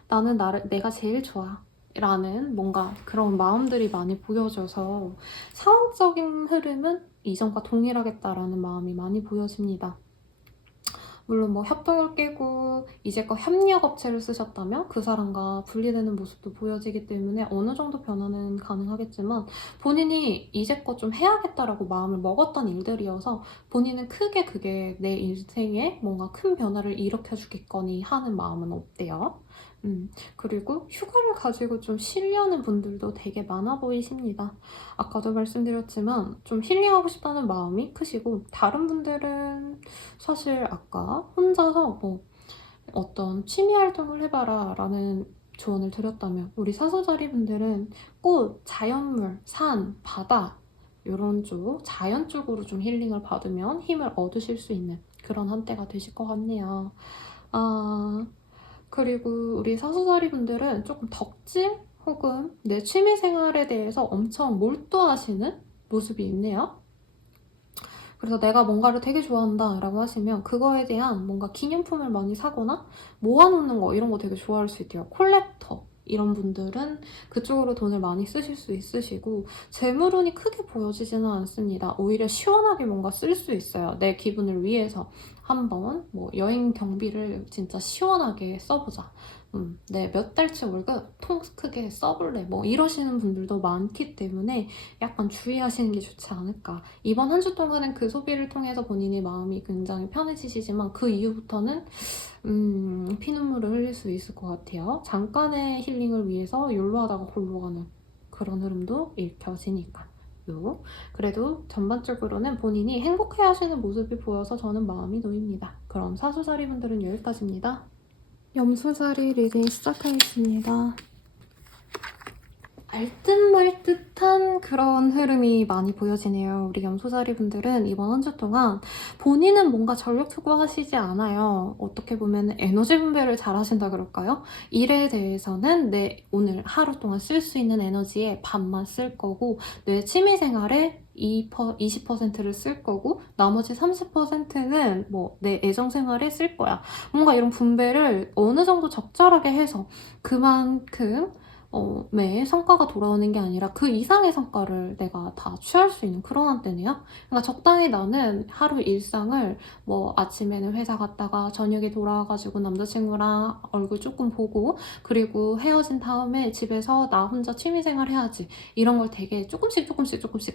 나는 내가 제일 좋아, 라는 뭔가 그런 마음들이 많이 보여져서 사원적인 흐름은 이전과 동일하겠다라는 마음이 많이 보여집니다. 물론 뭐 협동을 깨고 이제껏 협력업체를 쓰셨다면 그 사람과 분리되는 모습도 보여지기 때문에 어느 정도 변화는 가능하겠지만 본인이 이제껏 좀 해야겠다라고 마음을 먹었던 일들이어서 본인은 크게 그게 내 인생에 뭔가 큰 변화를 일으켜주겠거니 하는 마음은 없대요. 그리고 휴가를 가지고 좀 쉬려는 분들도 되게 많아 보이십니다. 아까도 말씀드렸지만 좀 힐링하고 싶다는 마음이 크시고 다른 분들은 사실 아까 혼자서 뭐 어떤 취미 활동을 해봐라 라는 조언을 드렸다면 우리 사소자리 분들은 꽃, 자연물, 산, 바다 이런 쪽 자연 쪽으로 좀 힐링을 받으면 힘을 얻으실 수 있는 그런 한때가 되실 것 같네요. 그리고 우리 사소자리 분들은 조금 덕질 혹은 내 취미 생활에 대해서 엄청 몰두하시는 모습이 있네요. 그래서 내가 뭔가를 되게 좋아한다 라고 하시면 그거에 대한 뭔가 기념품을 많이 사거나 모아놓는 거 이런 거 되게 좋아할 수 있대요. 콜렉터 이런 분들은 그쪽으로 돈을 많이 쓰실 수 있으시고 재물운이 크게 보여지지는 않습니다. 오히려 시원하게 뭔가 쓸 수 있어요. 내 기분을 위해서 한번 뭐 여행 경비를 진짜 시원하게 써보자. 내 몇 달치 월급 통 크게 써볼래 뭐 이러시는 분들도 많기 때문에 약간 주의하시는 게 좋지 않을까. 이번 한 주 동안은 그 소비를 통해서 본인의 마음이 굉장히 편해지시지만 그 이후부터는 피눈물을 흘릴 수 있을 것 같아요. 잠깐의 힐링을 위해서 욜로 하다가 골로 가는 그런 흐름도 읽혀지니까. 그래도 전반적으로는 본인이 행복해 하시는 모습이 보여서 저는 마음이 놓입니다. 그럼 사수자리 분들은 여기까지입니다. 염소자리 리딩 시작하겠습니다. 알듯 말듯한 그런 흐름이 많이 보여지네요. 우리 염소자리 분들은 이번 한 주 동안 본인은 뭔가 전력 투구하시지 않아요. 어떻게 보면 에너지 분배를 잘 하신다 그럴까요? 일에 대해서는 내 오늘 하루 동안 쓸 수 있는 에너지의 반만 쓸 거고 내 취미생활에 20%를 쓸 거고 나머지 30%는 뭐 내 애정생활에 쓸 거야. 뭔가 이런 분배를 어느 정도 적절하게 해서 그만큼 매일 성과가 돌아오는 게 아니라 그 이상의 성과를 내가 다 취할 수 있는 그런 한때네요. 그러니까 적당히 나는 하루 일상을 뭐 아침에는 회사 갔다가 저녁에 돌아와가지고 남자친구랑 얼굴 조금 보고 그리고 헤어진 다음에 집에서 나 혼자 취미생활 해야지 이런 걸 되게 조금씩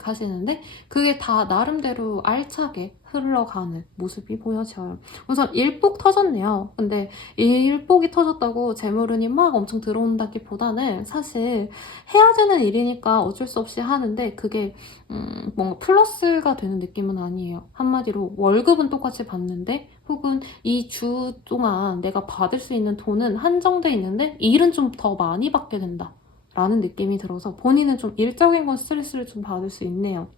하시는데 그게 다 나름대로 알차게 흘러가는 모습이 보여져요. 우선 일복 터졌네요. 근데 일복이 터졌다고 재물운이 막 엄청 들어온다기보다는 사실 해야 되는 일이니까 어쩔 수 없이 하는데 그게 뭔가 플러스가 되는 느낌은 아니에요. 한마디로 월급은 똑같이 받는데 혹은 이 주 동안 내가 받을 수 있는 돈은 한정돼 있는데 일은 좀 더 많이 받게 된다 라는 느낌이 들어서 본인은 좀 일적인 건 스트레스를 좀 받을 수 있네요.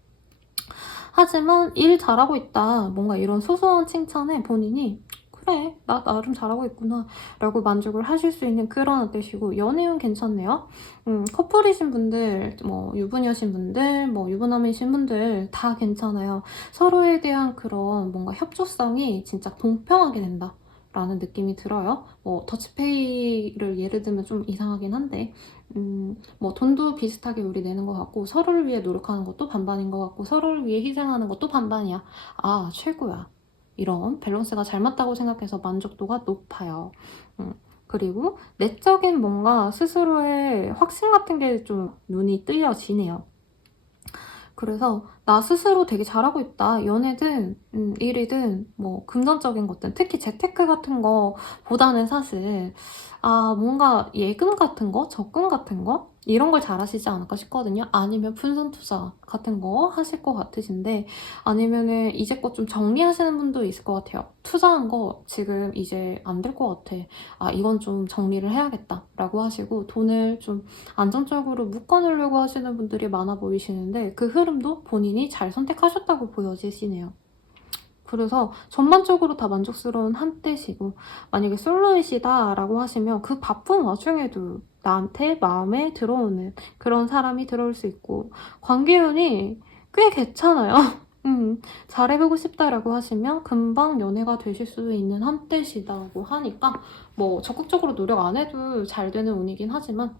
하지만 일 잘하고 있다 뭔가 이런 소소한 칭찬에 본인이 그래 나 나름 잘하고 있구나 라고 만족을 하실 수 있는 그런 때시고 연애운 괜찮네요. 커플이신 분들 뭐 유부녀신 분들 뭐 유부남이신 분들 다 괜찮아요. 서로에 대한 그런 뭔가 협조성이 진짜 공평하게 된다 라는 느낌이 들어요. 뭐 더치페이를 예를 들면 좀 이상하긴 한데 뭐 돈도 비슷하게 우리 내는 것 같고 서로를 위해 노력하는 것도 반반인 것 같고 서로를 위해 희생하는 것도 반반이야. 아 최고야. 이런 밸런스가 잘 맞다고 생각해서 만족도가 높아요. 그리고 내적인 뭔가 스스로의 확신 같은 게 좀 눈이 뜨여지네요. 그래서 나 스스로 되게 잘하고 있다. 연애든 일이든 뭐 금전적인 것들 특히 재테크 같은 거보다는 사실 뭔가 예금 같은 거, 적금 같은 거 이런 걸 잘하시지 않을까 싶거든요. 아니면 분산 투자 같은 거 하실 것 같으신데 아니면은 이제껏 좀 정리하시는 분도 있을 것 같아요. 투자한 거 지금 이제 안 될 것 같아. 이건 좀 정리를 해야겠다 라고 하시고 돈을 좀 안정적으로 묶어놓으려고 하시는 분들이 많아 보이시는데 그 흐름도 본인이 잘 선택하셨다고 보여지시네요. 그래서 전반적으로 다 만족스러운 한때시고 만약에 솔로이시다 라고 하시면 그 바쁜 와중에도 나한테 마음에 들어오는 그런 사람이 들어올 수 있고 관계운이 꽤 괜찮아요. 잘해보고 싶다라고 하시면 금방 연애가 되실 수 있는 한때시다고 하니까 뭐 적극적으로 노력 안 해도 잘 되는 운이긴 하지만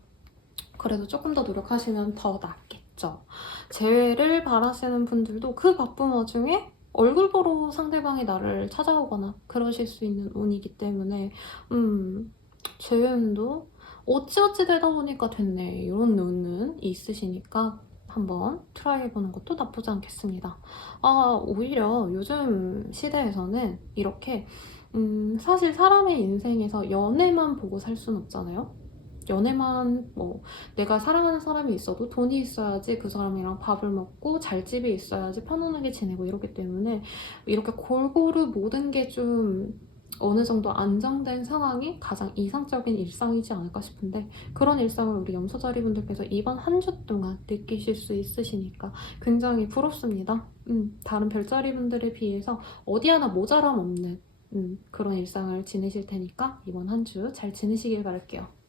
그래도 조금 더 노력하시면 더 낫겠죠. 재회를 바라시는 분들도 그 바쁜 와중에 얼굴 보러 상대방이 나를 찾아오거나 그러실 수 있는 운이기 때문에 재회운도 어찌어찌 되다 보니까 됐네 이런 운은 있으시니까 한번 트라이해보는 것도 나쁘지 않겠습니다. 오히려 요즘 시대에서는 이렇게 사실 사람의 인생에서 연애만 보고 살 수는 없잖아요. 연애만 내가 사랑하는 사람이 있어도 돈이 있어야지 그 사람이랑 밥을 먹고 잘 집에 있어야지 편안하게 지내고 이러기 때문에 이렇게 골고루 모든 게 좀 어느 정도 안정된 상황이 가장 이상적인 일상이지 않을까 싶은데 그런 일상을 우리 염소자리 분들께서 이번 한 주 동안 느끼실 수 있으시니까 굉장히 부럽습니다. 다른 별자리 분들에 비해서 어디 하나 모자람 없는 그런 일상을 지내실 테니까 이번 한 주 잘 지내시길 바랄게요.